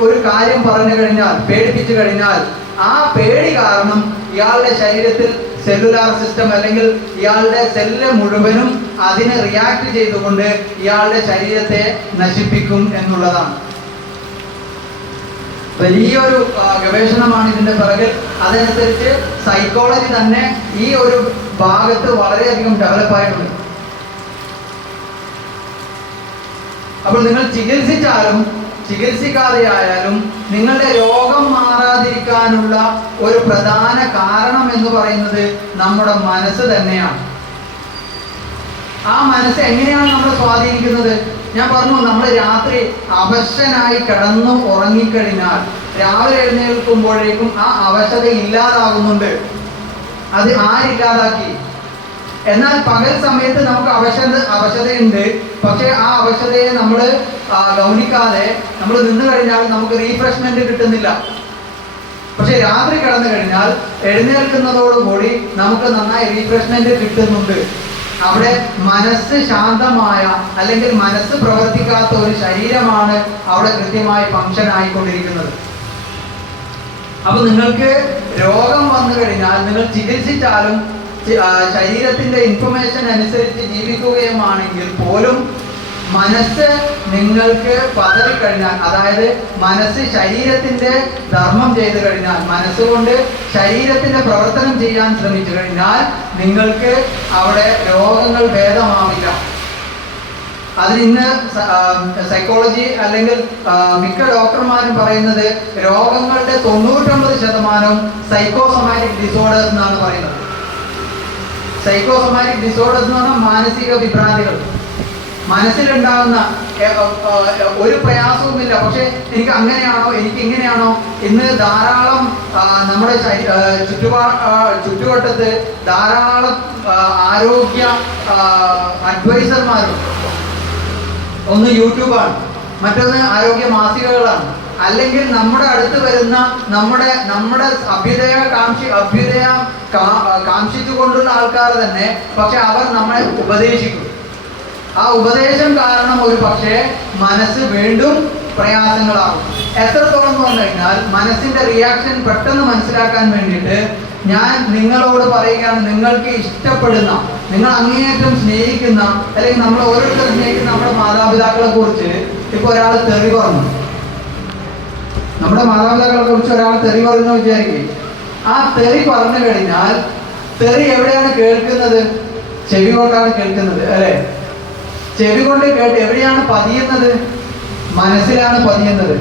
ഒരു കാര്യം പറഞ്ഞു കഴിഞ്ഞാൽ, പേടിപ്പിച്ചു കഴിഞ്ഞാൽ, ആ പേടി കാരണം ഇയാളുടെ ശരീരത്തിൽ സെല്ലുലാർ സിസ്റ്റം അല്ലെങ്കിൽ ഇയാളുടെ സെല്ല് മുഴുവനും അതിനെ റിയാക്ട് ചെയ്തുകൊണ്ട് ഇയാളുടെ ശരീരത്തെ നശിപ്പിക്കും എന്നുള്ളതാണ്. വലിയൊരു ഗവേഷണമാണ് ഇതിന്റെ പിറകിൽ. അതനുസരിച്ച് സൈക്കോളജി തന്നെ ഈ ഒരു ഭാഗത്ത് വളരെയധികം ഡെവലപ്പായിട്ടുണ്ട്. അപ്പോൾ നിങ്ങൾ ചികിത്സിച്ചാലും ചികിത്സിക്കാതെയായാലും നിങ്ങളുടെ രോഗം മാറാതിരിക്കാനുള്ള ഒരു പ്രധാന കാരണം എന്ന് പറയുന്നത് നമ്മുടെ മനസ്സ് തന്നെയാണ്. ആ മനസ്സ് എങ്ങനെയാണ് നമ്മൾ സ്വാധീനിക്കുന്നത്? ഞാൻ പറഞ്ഞു, നമ്മൾ രാത്രി അവശനായി കിടന്നു ഉറങ്ങിക്കഴിഞ്ഞാൽ രാവിലെ എഴുന്നേൽക്കുമ്പോഴേക്കും ആ അവശത ഇല്ലാതാകുന്നുണ്ട്. അത് ആരില്ലാതാക്കി? എന്നാൽ പകൽ സമയത്ത് നമുക്ക് അവശതയുണ്ട്. പക്ഷെ ആ അവശതയെ നമ്മൾ ഗൗനിക്കാതെ നമ്മൾ നിന്ന് കഴിഞ്ഞാൽ നമുക്ക് റീഫ്രഷ്മെന്റ് കിട്ടുന്നില്ല. പക്ഷെ രാത്രി കിടന്നു കഴിഞ്ഞാൽ എഴുന്നേൽക്കുന്നതോടുകൂടി നമുക്ക് നന്നായി റീഫ്രഷ്മെന്റ് കിട്ടുന്നുണ്ട്. അവിടെ മനസ്സ് ശാന്തമായ അല്ലെങ്കിൽ മനസ്സ് പ്രവർത്തിക്കാത്ത ഒരു ശരീരമാണ് അവിടെ കൃത്യമായി ഫങ്ഷൻ ആയിക്കൊണ്ടിരിക്കുന്നത്. അപ്പൊ നിങ്ങൾക്ക് രോഗം വന്നു കഴിഞ്ഞാൽ നിങ്ങൾ ചികിത്സിച്ചാലും ശരീരത്തിന്റെ ഇൻഫർമേഷൻ അനുസരിച്ച് ജീവിക്കുകയുമാണെങ്കിൽ പോലും മനസ്സ് നിങ്ങൾക്ക് പതറിക്കഴിഞ്ഞാൽ, അതായത് മനസ്സ് ശരീരത്തിന്റെ ധർമ്മം ചെയ്തു കഴിഞ്ഞാൽ, മനസ്സുകൊണ്ട് ശരീരത്തിന്റെ പ്രവർത്തനം ചെയ്യാൻ ശ്രമിച്ചു കഴിഞ്ഞാൽ നിങ്ങൾക്ക് അവിടെ രോഗങ്ങൾ ഭേദമാവില്ല. അതിന് ഇന്ന് സൈക്കോളജി അല്ലെങ്കിൽ മിക്ക ഡോക്ടർമാരും പറയുന്നത് രോഗങ്ങളുടെ 99% സൈക്കോസൊമാറ്റിക് ഡിസോർഡേഴ്സ് എന്നാണ് പറയുന്നത്. സൈക്കോസൊമാറ്റിക് ഡിസോർഡേഴ്സ് എന്ന് പറഞ്ഞാൽ മാനസിക വിഭ്രാന്തികൾ. മനസ്സിലുണ്ടാകുന്ന ഒരു പ്രയാസവുമില്ല, പക്ഷെ എനിക്ക് അങ്ങനെയാണോ, എനിക്ക് ഇങ്ങനെയാണോ. ഇന്ന് ധാരാളം നമ്മുടെ ചുറ്റുവട്ടത്ത് ധാരാളം ആരോഗ്യ അഡ്വൈസർമാരുണ്ട്. ഒന്ന് യൂട്യൂബാണ്, മറ്റൊന്ന് ആരോഗ്യ മാസികകളാണ്. അല്ലെങ്കിൽ നമ്മുടെ അടുത്ത് വരുന്ന നമ്മുടെ അഭ്യുദയ കാംക്ഷിച്ചുകൊണ്ടുള്ള ആൾക്കാർ തന്നെ, പക്ഷെ അവർ നമ്മളെ ഉപദേശിക്കും. ആ ഉപദേശം കാരണം ഒരു പക്ഷേ മനസ്സ് വീണ്ടും പ്രയാസങ്ങളാകും. എത്രത്തോളം എന്ന് പറഞ്ഞു കഴിഞ്ഞാൽ മനസ്സിന്റെ റിയാക്ഷൻ പെട്ടെന്ന് മനസ്സിലാക്കാൻ വേണ്ടിയിട്ട് ഞാൻ നിങ്ങളോട് പറയുകയാണ്, നിങ്ങൾക്ക് ഇഷ്ടപ്പെടുന്ന, നിങ്ങൾ അങ്ങേയറ്റം സ്നേഹിക്കുന്ന, അല്ലെങ്കിൽ നമ്മൾ ഓരോരുത്തർ സ്നേഹിക്കുന്ന നമ്മുടെ മാതാപിതാക്കളെ കുറിച്ച് ഇപ്പൊ ഒരാൾ തെറി പറഞ്ഞു, നമ്മുടെ മാതാപിതാക്കളെ കുറിച്ച് ഒരാൾ തെറി പറഞ്ഞു വിചാരിക്കും. ആ തെറി പറഞ്ഞു കഴിഞ്ഞാൽ തെറി എവിടെയാണ് കേൾക്കുന്നത്? ചെവി കൊണ്ടാണ് കേൾക്കുന്നത്, അല്ലെ? ചെവി കൊണ്ട് കേട്ട് എവിടെയാണ് പതിയുന്നത്? മനസ്സിലാണ് പതിയുന്നത്.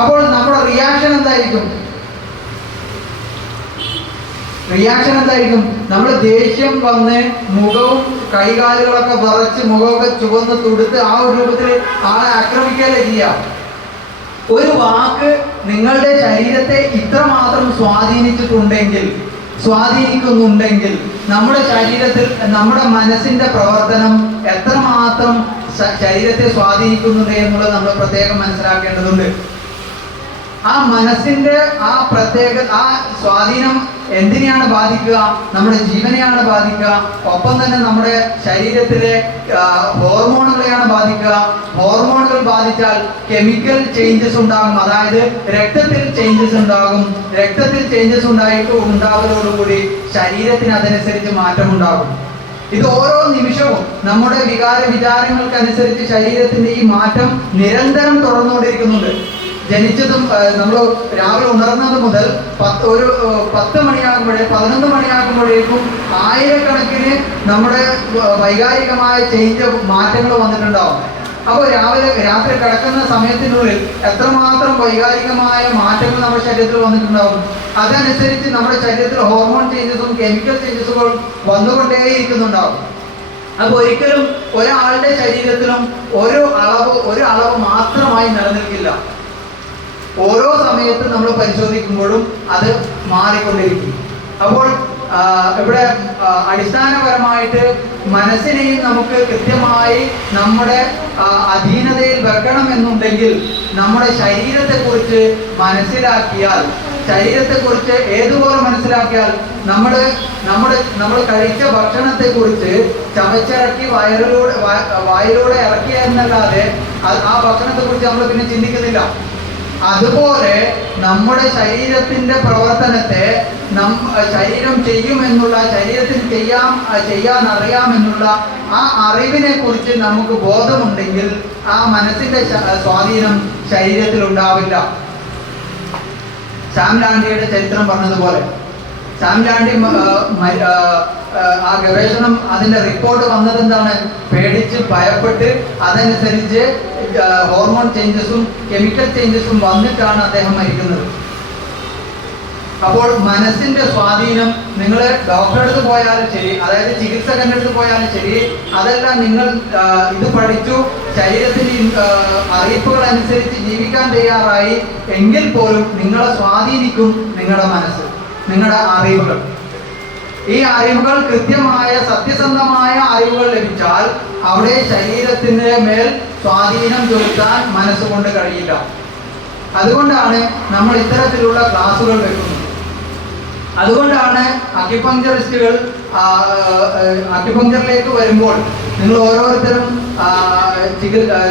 അപ്പോൾ നമ്മുടെ റിയാക്ഷൻ എന്തായിരിക്കും? നമ്മൾ ദേഷ്യം വന്ന് മുഖവും കൈകാലുകളൊക്കെ വിറച്ച് മുഖമൊക്കെ ചുവന്ന് തുടുത്ത് ആ ഒരു രൂപത്തിൽ ആളെ ആക്രമിക്കുകയല്ലേ ചെയ്യാം. ഒരു വാക്ക് നിങ്ങളുടെ ശരീരത്തെ ഇത്രമാത്രം സ്വാധീനിക്കുന്നുണ്ടെങ്കിൽ നമ്മുടെ ശരീരത്തിൽ നമ്മുടെ മനസ്സിന്റെ പ്രവർത്തനം എത്രമാത്രം ശരീരത്തെ സ്വാധീനിക്കുന്നുണ്ട് എന്നുള്ളത് നമ്മൾ പ്രത്യേകം മനസ്സിലാക്കേണ്ടതുണ്ട്. ആ മനസ്സിന്റെ ആ സ്വാധീനം എന്തിനെയാണ് ബാധിക്കുക? നമ്മുടെ ജീവനെയാണ് ബാധിക്കുക. ഒപ്പം തന്നെ നമ്മുടെ ശരീരത്തിലെ ഹോർമോണുകളെയാണ് ബാധിക്കുക. ഹോർമോണുകൾ ബാധിച്ചാൽ കെമിക്കൽ ചേഞ്ചസ് ഉണ്ടാകും, അതായത് രക്തത്തിൽ ചേഞ്ചസ് ഉണ്ടാകും. രക്തത്തിൽ ചേഞ്ചസ് ഉണ്ടാവലോടുകൂടി ശരീരത്തിന് അതനുസരിച്ച് മാറ്റമുണ്ടാകും. ഇത് ഓരോ നിമിഷവും നമ്മുടെ വികാരങ്ങൾക്കനുസരിച്ച് ശരീരത്തിന്റെ ഈ മാറ്റം നിരന്തരം തുടർന്നുകൊണ്ടിരിക്കുന്നുണ്ട്. ജനിച്ചതും നമ്മൾ രാവിലെ ഉണർന്നത് മുതൽ 10 മണിയാകുമ്പോഴേ 11 മണിയാകുമ്പോഴേക്കും ആയിരക്കണക്കിന് നമ്മുടെ വൈകാരികമായ മാറ്റങ്ങൾ വന്നിട്ടുണ്ടാവും. അപ്പോൾ രാത്രി കിടക്കുന്ന സമയത്തിനുള്ളിൽ എത്രമാത്രം വൈകാരികമായ മാറ്റങ്ങൾ നമ്മുടെ ശരീരത്തിൽ വന്നിട്ടുണ്ടാവും. അതനുസരിച്ച് നമ്മുടെ ശരീരത്തിൽ ഹോർമോൺ ചേഞ്ചസും കെമിക്കൽ ചേഞ്ചസുകളും വന്നുകൊണ്ടേയിരിക്കുന്നുണ്ടാവും. അപ്പോൾ ഒരിക്കലും ഒരാളുടെ ശരീരത്തിലും ഒരു അളവ് മാത്രമായി നിലനിൽക്കില്ല. ഓരോ സമയത്തും നമ്മൾ പരിശോധിക്കുമ്പോഴും അത് മാറിക്കൊണ്ടിരിക്കും. അപ്പോൾ ഇവിടെ അടിസ്ഥാനപരമായിട്ട് മനസ്സിനെയും നമുക്ക് കൃത്യമായി നമ്മുടെ അധീനതയിൽ വെക്കണമെന്നുണ്ടെങ്കിൽ നമ്മുടെ ശരീരത്തെക്കുറിച്ച് മനസ്സിലാക്കിയാൽ, ശരീരത്തെക്കുറിച്ച് ഏതുപോലെ മനസ്സിലാക്കിയാൽ നമ്മൾ കഴിച്ച ഭക്ഷണത്തെക്കുറിച്ച് ചവച്ചിറക്കി വായിലൂടെ ഇറക്കിയ എന്നല്ലാതെ ആ ഭക്ഷണത്തെക്കുറിച്ച് നമ്മൾ പിന്നെ ചിന്തിക്കുന്നില്ല. അതുപോലെ നമ്മുടെ ശരീരത്തിന്റെ പ്രവർത്തനത്തെ ശരീരം ചെയ്യുമെന്നുള്ള, ശരീരത്തിന് ചെയ്യാൻ അറിയാമെന്നുള്ള ആ അറിവിനെ കുറിച്ച് നമുക്ക് ബോധമുണ്ടെങ്കിൽ ആ മനസ്സിന്റെ സ്വാധീനം ശരീരത്തിൽ ഉണ്ടാവില്ല. സാം ലാൻഡിയുടെ ചരിത്രം പറഞ്ഞതുപോലെ സാം ലാൻഡി ആ ഗവേഷണം, അതിന്റെ റിപ്പോർട്ട് വന്നത് എന്താണ്? പേടിച്ച് ഭയപ്പെട്ട് അതനുസരിച്ച് ഹോർമോൺ ചേഞ്ചസും കെമിക്കൽ ചേഞ്ചസും വന്നിട്ടാണ് അദ്ദേഹം മരിക്കുന്നത്. അപ്പോൾ മനസ്സിന്റെ സ്വാധീനം, നിങ്ങൾ ഡോക്ടറെ അടുത്ത് പോയാലും ശരി, അതായത് ചികിത്സകന്റെ അടുത്ത് പോയാലും ശരി, അതെല്ലാം നിങ്ങൾ ഇത് പഠിച്ചു ശരീരത്തിന്റെ അറിയിപ്പുകൾ അനുസരിച്ച് ജീവിക്കാൻ തയ്യാറായി എങ്കിൽ പോലും നിങ്ങളെ സ്വാധീനിക്കും നിങ്ങളുടെ മനസ്സ്, നിങ്ങളുടെ അറിവുകൾ. ഈ അറിവുകൾ കൃത്യമായ സത്യസന്ധമായ അറിവുകൾ ലഭിച്ചാൽ അവിടെ ശരീരത്തിന്റെ മേൽ സ്വാധീനം ചെലുത്താൻ മനസ്സുകൊണ്ട് കഴിയില്ല. അതുകൊണ്ടാണ് നമ്മൾ ഇത്തരത്തിലുള്ള ക്ലാസുകൾ വെക്കുന്നത്. അതുകൊണ്ടാണ് അക്യുപങ്ചറിസ്റ്റുകൾ അക്യുപങ്ചറിലേക്ക് വരുമ്പോൾ നിങ്ങൾ ഓരോരുത്തരും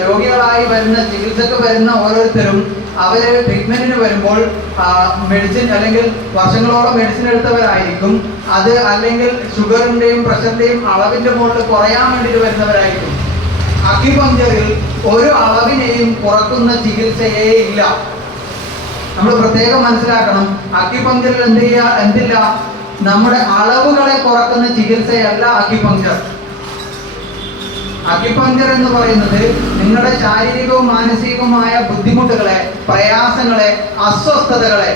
രോഗികളായി വരുന്ന, ചികിത്സക്ക് വരുന്ന ഓരോരുത്തരും അവർ ട്രീറ്റ്മെന്റിന് വരുമ്പോൾ മെഡിസിൻ അല്ലെങ്കിൽ വർഷങ്ങളോളം മെഡിസിൻ എടുത്തവരായിരിക്കും. അത് അല്ലെങ്കിൽ ഷുഗറിന്റെയും പ്രഷറിന്റെയും അളവിന്റെ മുകളിൽ കുറയാൻ വേണ്ടിയിട്ട് വരുന്നവരായിരിക്കും. അക്യുപങ്ചറിൽ ഒരു അളവിനെയും കുറക്കുന്ന ചികിത്സയേ ഇല്ല. നമ്മൾ പ്രത്യേകം മനസ്സിലാക്കണം. അക്യുപങ്ചറിൽ എന്തില്ല? നമ്മുടെ അളവുകളെ കുറക്കുന്ന ചികിത്സയല്ല അക്യുപങ്ചർ. അക്യുപങ്ചർ എന്ന് പറയുന്നത് നിങ്ങളുടെ ശാരീരികവും മാനസികവുമായ ബുദ്ധിമുട്ടുകളെ, പ്രയാസങ്ങളെ, അസ്വസ്ഥതകളെ,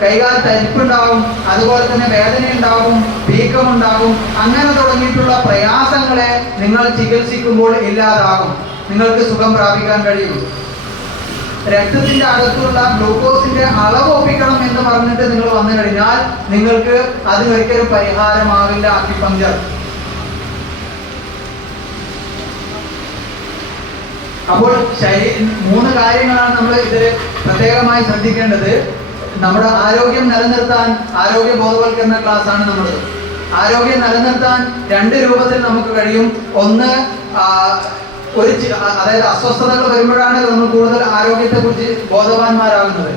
കൈകാൽ തരിപ്പുണ്ടാവും, അതുപോലെ തന്നെ വേദനയുണ്ടാവും, വീക്കമുണ്ടാകും, അങ്ങനെ തുടങ്ങിയിട്ടുള്ള പ്രയാസങ്ങളെ നിങ്ങൾ ചികിത്സിക്കുമ്പോൾ ഇല്ലാതാകും, നിങ്ങൾക്ക് സുഖം പ്രാപിക്കാൻ കഴിയും. രക്തത്തിന്റെ അകത്തുള്ള ഗ്ലൂക്കോസിന്റെ അളവ് ഒപ്പിക്കണം എന്ന് പറഞ്ഞിട്ട് നിങ്ങൾ വന്നു കഴിഞ്ഞാൽ നിങ്ങൾക്ക് അതിനൊരിക്കലും പരിഹാരമാവില്ല അക്യുപങ്ചർ. അപ്പോൾ 3 കാര്യങ്ങളാണ് നമ്മൾ ഇതിൽ പ്രത്യേകമായി ശ്രദ്ധിക്കേണ്ടത്. നമ്മുടെ ആരോഗ്യം നിലനിർത്താൻ ആരോഗ്യ ബോധവൽക്കരണ ക്ലാസ് ആണ് നമ്മളത്. ആരോഗ്യം നിലനിർത്താൻ 2 രൂപത്തിൽ നമുക്ക് കഴിയും. ഒന്ന്, അതായത് അസ്വസ്ഥതകൾ വരുമ്പോഴാണ് നമ്മൾ കൂടുതൽ ആരോഗ്യത്തെക്കുറിച്ച് ബോധവാന്മാരാകുന്നത്.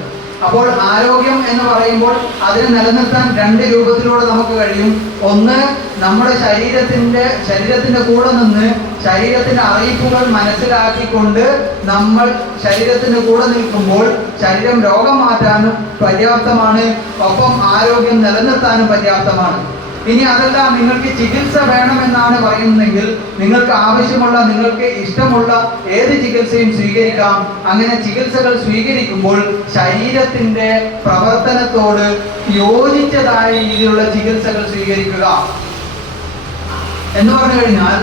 അപ്പോൾ ആരോഗ്യം എന്ന് പറയുമ്പോൾ അതിനെ നിലനിർത്താൻ 2 രൂപത്തിലൂടെ നമുക്ക് കഴിയും. ഒന്ന്, നമ്മുടെ ശരീരത്തിന്റെ കൂടെ നിന്ന് ശരീരത്തിന്റെ അറിയിപ്പുകൾ മനസ്സിലാക്കിക്കൊണ്ട് നമ്മൾ ശരീരത്തിന്റെ കൂടെ നിൽക്കുമ്പോൾ ശരീരം രോഗം മാറ്റാനും പര്യാപ്തമാണ്, ഒപ്പം ആരോഗ്യം നിലനിർത്താനും പര്യാപ്തമാണ്. ഇനി അതല്ല, നിങ്ങൾക്ക് ചികിത്സ വേണമെന്നാണ് പറയുന്നതെങ്കിൽ നിങ്ങൾക്ക് ആവശ്യമുള്ള, നിങ്ങൾക്ക് ഇഷ്ടമുള്ള ഏത് ചികിത്സയും സ്വീകരിക്കാം. അങ്ങനെ ചികിത്സകൾ സ്വീകരിക്കുമ്പോൾ ശരീരത്തിന്റെ പ്രവർത്തനത്തോട് യോജിച്ചതായ രീതിയിലുള്ള ചികിത്സകൾ സ്വീകരിക്കുക. എന്ന് പറഞ്ഞു കഴിഞ്ഞാൽ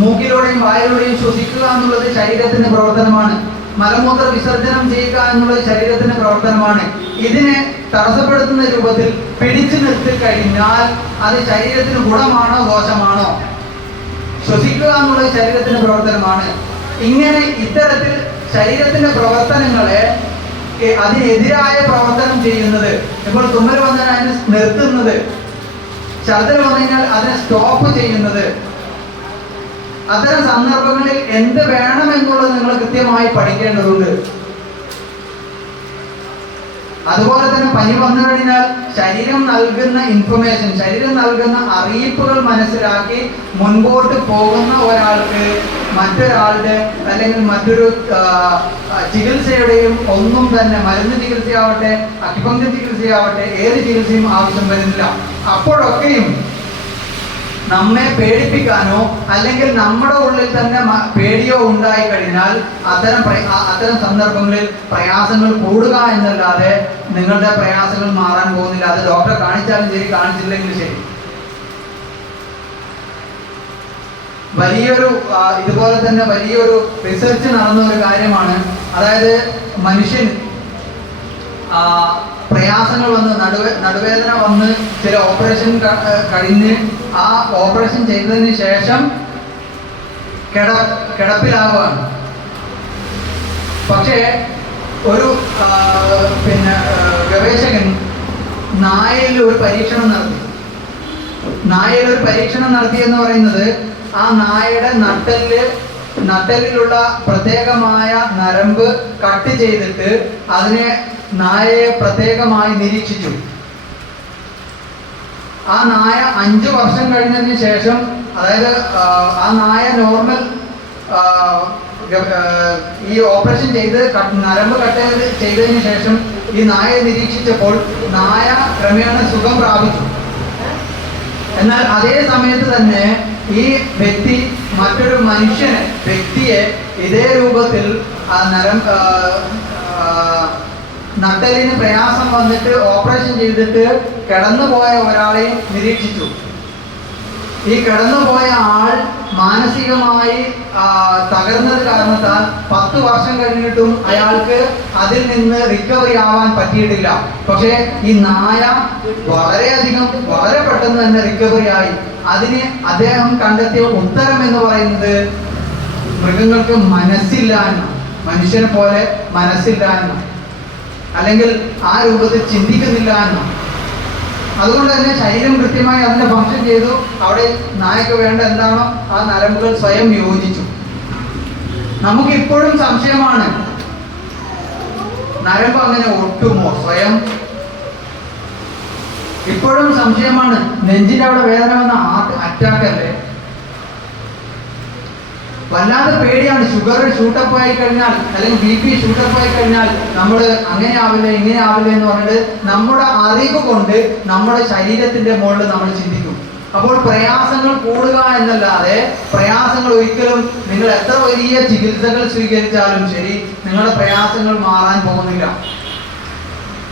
മൂക്കിലൂടെയും വായിലൂടെയും ശ്വസിക്കുക എന്നുള്ളത് ശരീരത്തിന്റെ പ്രവർത്തനമാണ്. മലമൂത്ര വിസർജനം ചെയ്യുക എന്നുള്ളത് ശരീരത്തിന്റെ പ്രവർത്തനമാണ്. ഇതിനെ തടസ്സപ്പെടുത്തുന്ന രൂപത്തിൽ പിടിച്ചു നിർത്തി കഴിഞ്ഞാൽ അത് ശരീരത്തിന് ഗുണമാണോ ദോഷമാണോ? ശ്വസിക്കുക എന്നുള്ളത് ശരീരത്തിന്റെ പ്രവർത്തനമാണ്. ഇങ്ങനെ ഇത്തരത്തിൽ ശരീരത്തിന്റെ പ്രവർത്തനങ്ങളെ അതിനെതിരായ പ്രവർത്തനം ചെയ്യുന്നത്, ഇപ്പോൾ തുമ്മൽ വന്നാൽ അതിനെ നിർത്തുന്നത്, ഛർദ്ദൽ വന്നു കഴിഞ്ഞാൽ അതിനെ സ്റ്റോപ്പ് ചെയ്യുന്നത്, അത്തരം സന്ദർഭങ്ങളിൽ എന്ത് വേണമെന്നുള്ളത് നിങ്ങൾ കൃത്യമായി പഠിക്കേണ്ടതുണ്ട്. അതുപോലെ തന്നെ പനി വന്നു കഴിഞ്ഞാൽ ശരീരം നൽകുന്ന ഇൻഫർമേഷൻ, ശരീരം നൽകുന്ന അറിയിപ്പുകൾ മനസ്സിലാക്കി മുൻപോട്ട് പോകുന്ന ഒരാൾക്ക് മറ്റൊരാളുടെ അല്ലെങ്കിൽ മറ്റൊരു ചികിത്സയുടെയും ഒന്നും തന്നെ, മരുന്ന് ചികിത്സയാവട്ടെ, അക്യുപങ്ക്ചർ ചികിത്സയാവട്ടെ, ഏത് ചികിത്സയും ആവശ്യം വരുന്നില്ല. അപ്പോഴൊക്കെയും നമ്മെ പേടിപ്പിക്കാനോ അല്ലെങ്കിൽ നമ്മുടെ ഉള്ളിൽ തന്നെ പേടിയോ ഉണ്ടായി കഴിഞ്ഞാൽ അത്തരം സന്ദർഭങ്ങളിൽ പ്രയാസങ്ങൾ കൂടുക എന്നല്ലാതെ നിങ്ങളുടെ പ്രയാസങ്ങൾ മാറാൻ പോകുന്നില്ല. അത് ഡോക്ടറെ കാണിച്ചാലും ശരി, കാണിച്ചില്ലെങ്കിലും ശരി. ഇതുപോലെ തന്നെ വലിയൊരു റിസർച്ച് നടന്ന ഒരു കാര്യമാണ്. അതായത് മനുഷ്യൻ പ്രയാസങ്ങൾ വന്ന് നടുവേദന വന്ന് ചില ഓപ്പറേഷൻ കഴിഞ്ഞ് ആ ഓപ്പറേഷൻ ചെയ്തതിന് ശേഷം കിടപ്പിലാവുകയാണ്. പക്ഷേ ഒരു ഗവേഷകൻ നായയിൽ ഒരു പരീക്ഷണം നടത്തി എന്ന് പറയുന്നത്, ആ നായയുടെ നട്ടലിലുള്ള പ്രത്യേകമായ നരമ്പ് കട്ട് ചെയ്തിട്ട് നായയെ പ്രത്യേകമായി നിരീക്ഷിച്ചു. ആ നായ 5 വർഷം കഴിഞ്ഞതിന് ശേഷം, അതായത് ആ നായ നോർമൽ ഈ ഓപ്പറേഷൻ ചെയ്ത് നരമ്പ് കട്ട് ചെയ്തതിന് ശേഷം ഈ നായയെ നിരീക്ഷിച്ചപ്പോൾ നായ ക്രമേണ സുഖം പ്രാപിച്ചു. എന്നാൽ അതേ സമയത്ത് തന്നെ ഈ വ്യക്തി മറ്റൊരു വ്യക്തിയെ ഇതേ രൂപത്തിൽ ആ നട്ടലിന് പ്രയാസം വന്നിട്ട് ഓപ്പറേഷൻ ചെയ്തിട്ട് കിടന്നുപോയ ഒരാളെയും നിരീക്ഷിച്ചു. ഈ കിടന്നുപോയ ആൾ മാനസികമായി തകർന്നത് കാരണത്താൽ 10 വർഷം കഴിഞ്ഞിട്ടും അയാൾക്ക് അതിൽ നിന്ന് റിക്കവറി ആവാൻ പറ്റിയിട്ടില്ല. പക്ഷേ ഈ നായ വളരെ പെട്ടെന്ന് തന്നെ റിക്കവറി ആയി. അതിന് അദ്ദേഹം കണ്ടെത്തിയ ഉത്തരം എന്ന് പറയുന്നത്, മൃഗങ്ങൾക്ക് മനസ്സില്ല എന്നാണ്, മനുഷ്യനെ പോലെ മനസ്സില്ല എന്നാണ്, അല്ലെങ്കിൽ ആ രൂപത്തിൽ ചിന്തിക്കുന്നില്ല എന്നാണ്. അതുകൊണ്ട് തന്നെ ശരീരം കൃത്യമായി അതിന്റെ ഫംഗ്ഷൻ ചെയ്തു. അവിടെ നായക്ക് വേണ്ട എന്താണോ ആ നരമ്പുകൾ സ്വയം യോജിച്ചു. നമുക്കിപ്പോഴും സംശയമാണ്, നരമ്പ് അങ്ങനെ ഒട്ടുമോ സ്വയം? ഇപ്പോഴും സംശയമാണ്. നെഞ്ചിന്റെ അവിടെ വേദന വന്ന അറ്റാക്ക് അല്ലേ? വല്ലാതെ പേടിയാണ്. ഷുഗർ ഷൂട്ടപ്പ് ആയി കഴിഞ്ഞാൽ അല്ലെങ്കിൽ BP ഷൂട്ടപ്പ് ആയി കഴിഞ്ഞാൽ നമ്മൾ അങ്ങനെ ആവില്ല ഇങ്ങനെ ആവില്ല എന്ന് പറഞ്ഞിട്ട് നമ്മുടെ അറിവ് കൊണ്ട് നമ്മുടെ ശരീരത്തിന്റെ മുകളിൽ നമ്മൾ ചിന്തിക്കും. അപ്പോൾ പ്രയാസങ്ങൾ കൂടുക എന്നല്ലാതെ പ്രയാസങ്ങൾ ഒരിക്കലും, നിങ്ങൾ എത്ര വലിയ ചികിത്സകൾ സ്വീകരിച്ചാലും ശരി, നിങ്ങളുടെ പ്രയാസങ്ങൾ മാറാൻ പോകുന്നില്ല.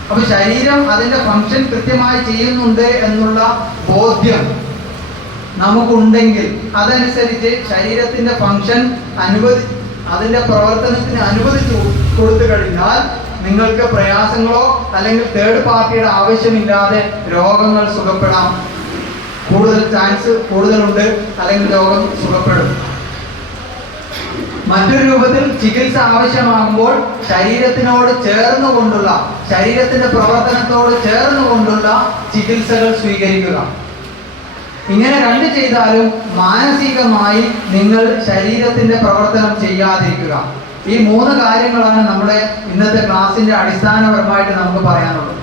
അപ്പൊ ശരീരം അതിന്റെ ഫംഗ്ഷൻ കൃത്യമായി ചെയ്യുന്നുണ്ട് എന്നുള്ള ബോധ്യം നമുക്കുണ്ടെങ്കിൽ, അതനുസരിച്ച് ശരീരത്തിന്റെ ഫംഗ്ഷൻ അതിന്റെ പ്രവർത്തനത്തിന് അനുവദിച്ചു കൊടുത്തു കഴിഞ്ഞാൽ നിങ്ങൾക്ക് പ്രയാസങ്ങളോ അല്ലെങ്കിൽ തേർഡ് പാർട്ടിയുടെ ആവശ്യമില്ലാതെ രോഗങ്ങൾ സുഖപ്പെടാം. ചാൻസ് കൂടുതലുണ്ട്, അല്ലെങ്കിൽ രോഗം സുഖപ്പെടും. മറ്റൊരു രൂപത്തിൽ ചികിത്സ ആവശ്യമാകുമ്പോൾ ശരീരത്തിനോട് ചേർന്നുകൊണ്ടുള്ള, ശരീരത്തിന്റെ പ്രവർത്തനത്തോട് ചേർന്നുകൊണ്ടുള്ള ചികിത്സകൾ സ്വീകരിക്കുക. ഇങ്ങനെ 2 ചെയ്താലും മാനസികമായി നിങ്ങൾ ശരീരത്തിന്റെ പ്രവർത്തനം ചെയ്യാതിരിക്കുക. ഈ 3 കാര്യങ്ങളാണ് നമ്മുടെ ഇന്നത്തെ ക്ലാസിന്റെ അടിസ്ഥാനപരമായിട്ട് നമുക്ക് പറയാനുള്ളത്.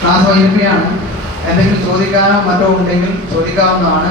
ക്ലാസ് വൈകിപ്പിക്കുകയാണ്. എന്തെങ്കിലും ചോദിക്കാനോ മറ്റോ ഉണ്ടെങ്കിൽ ചോദിക്കാവുന്നതാണ്.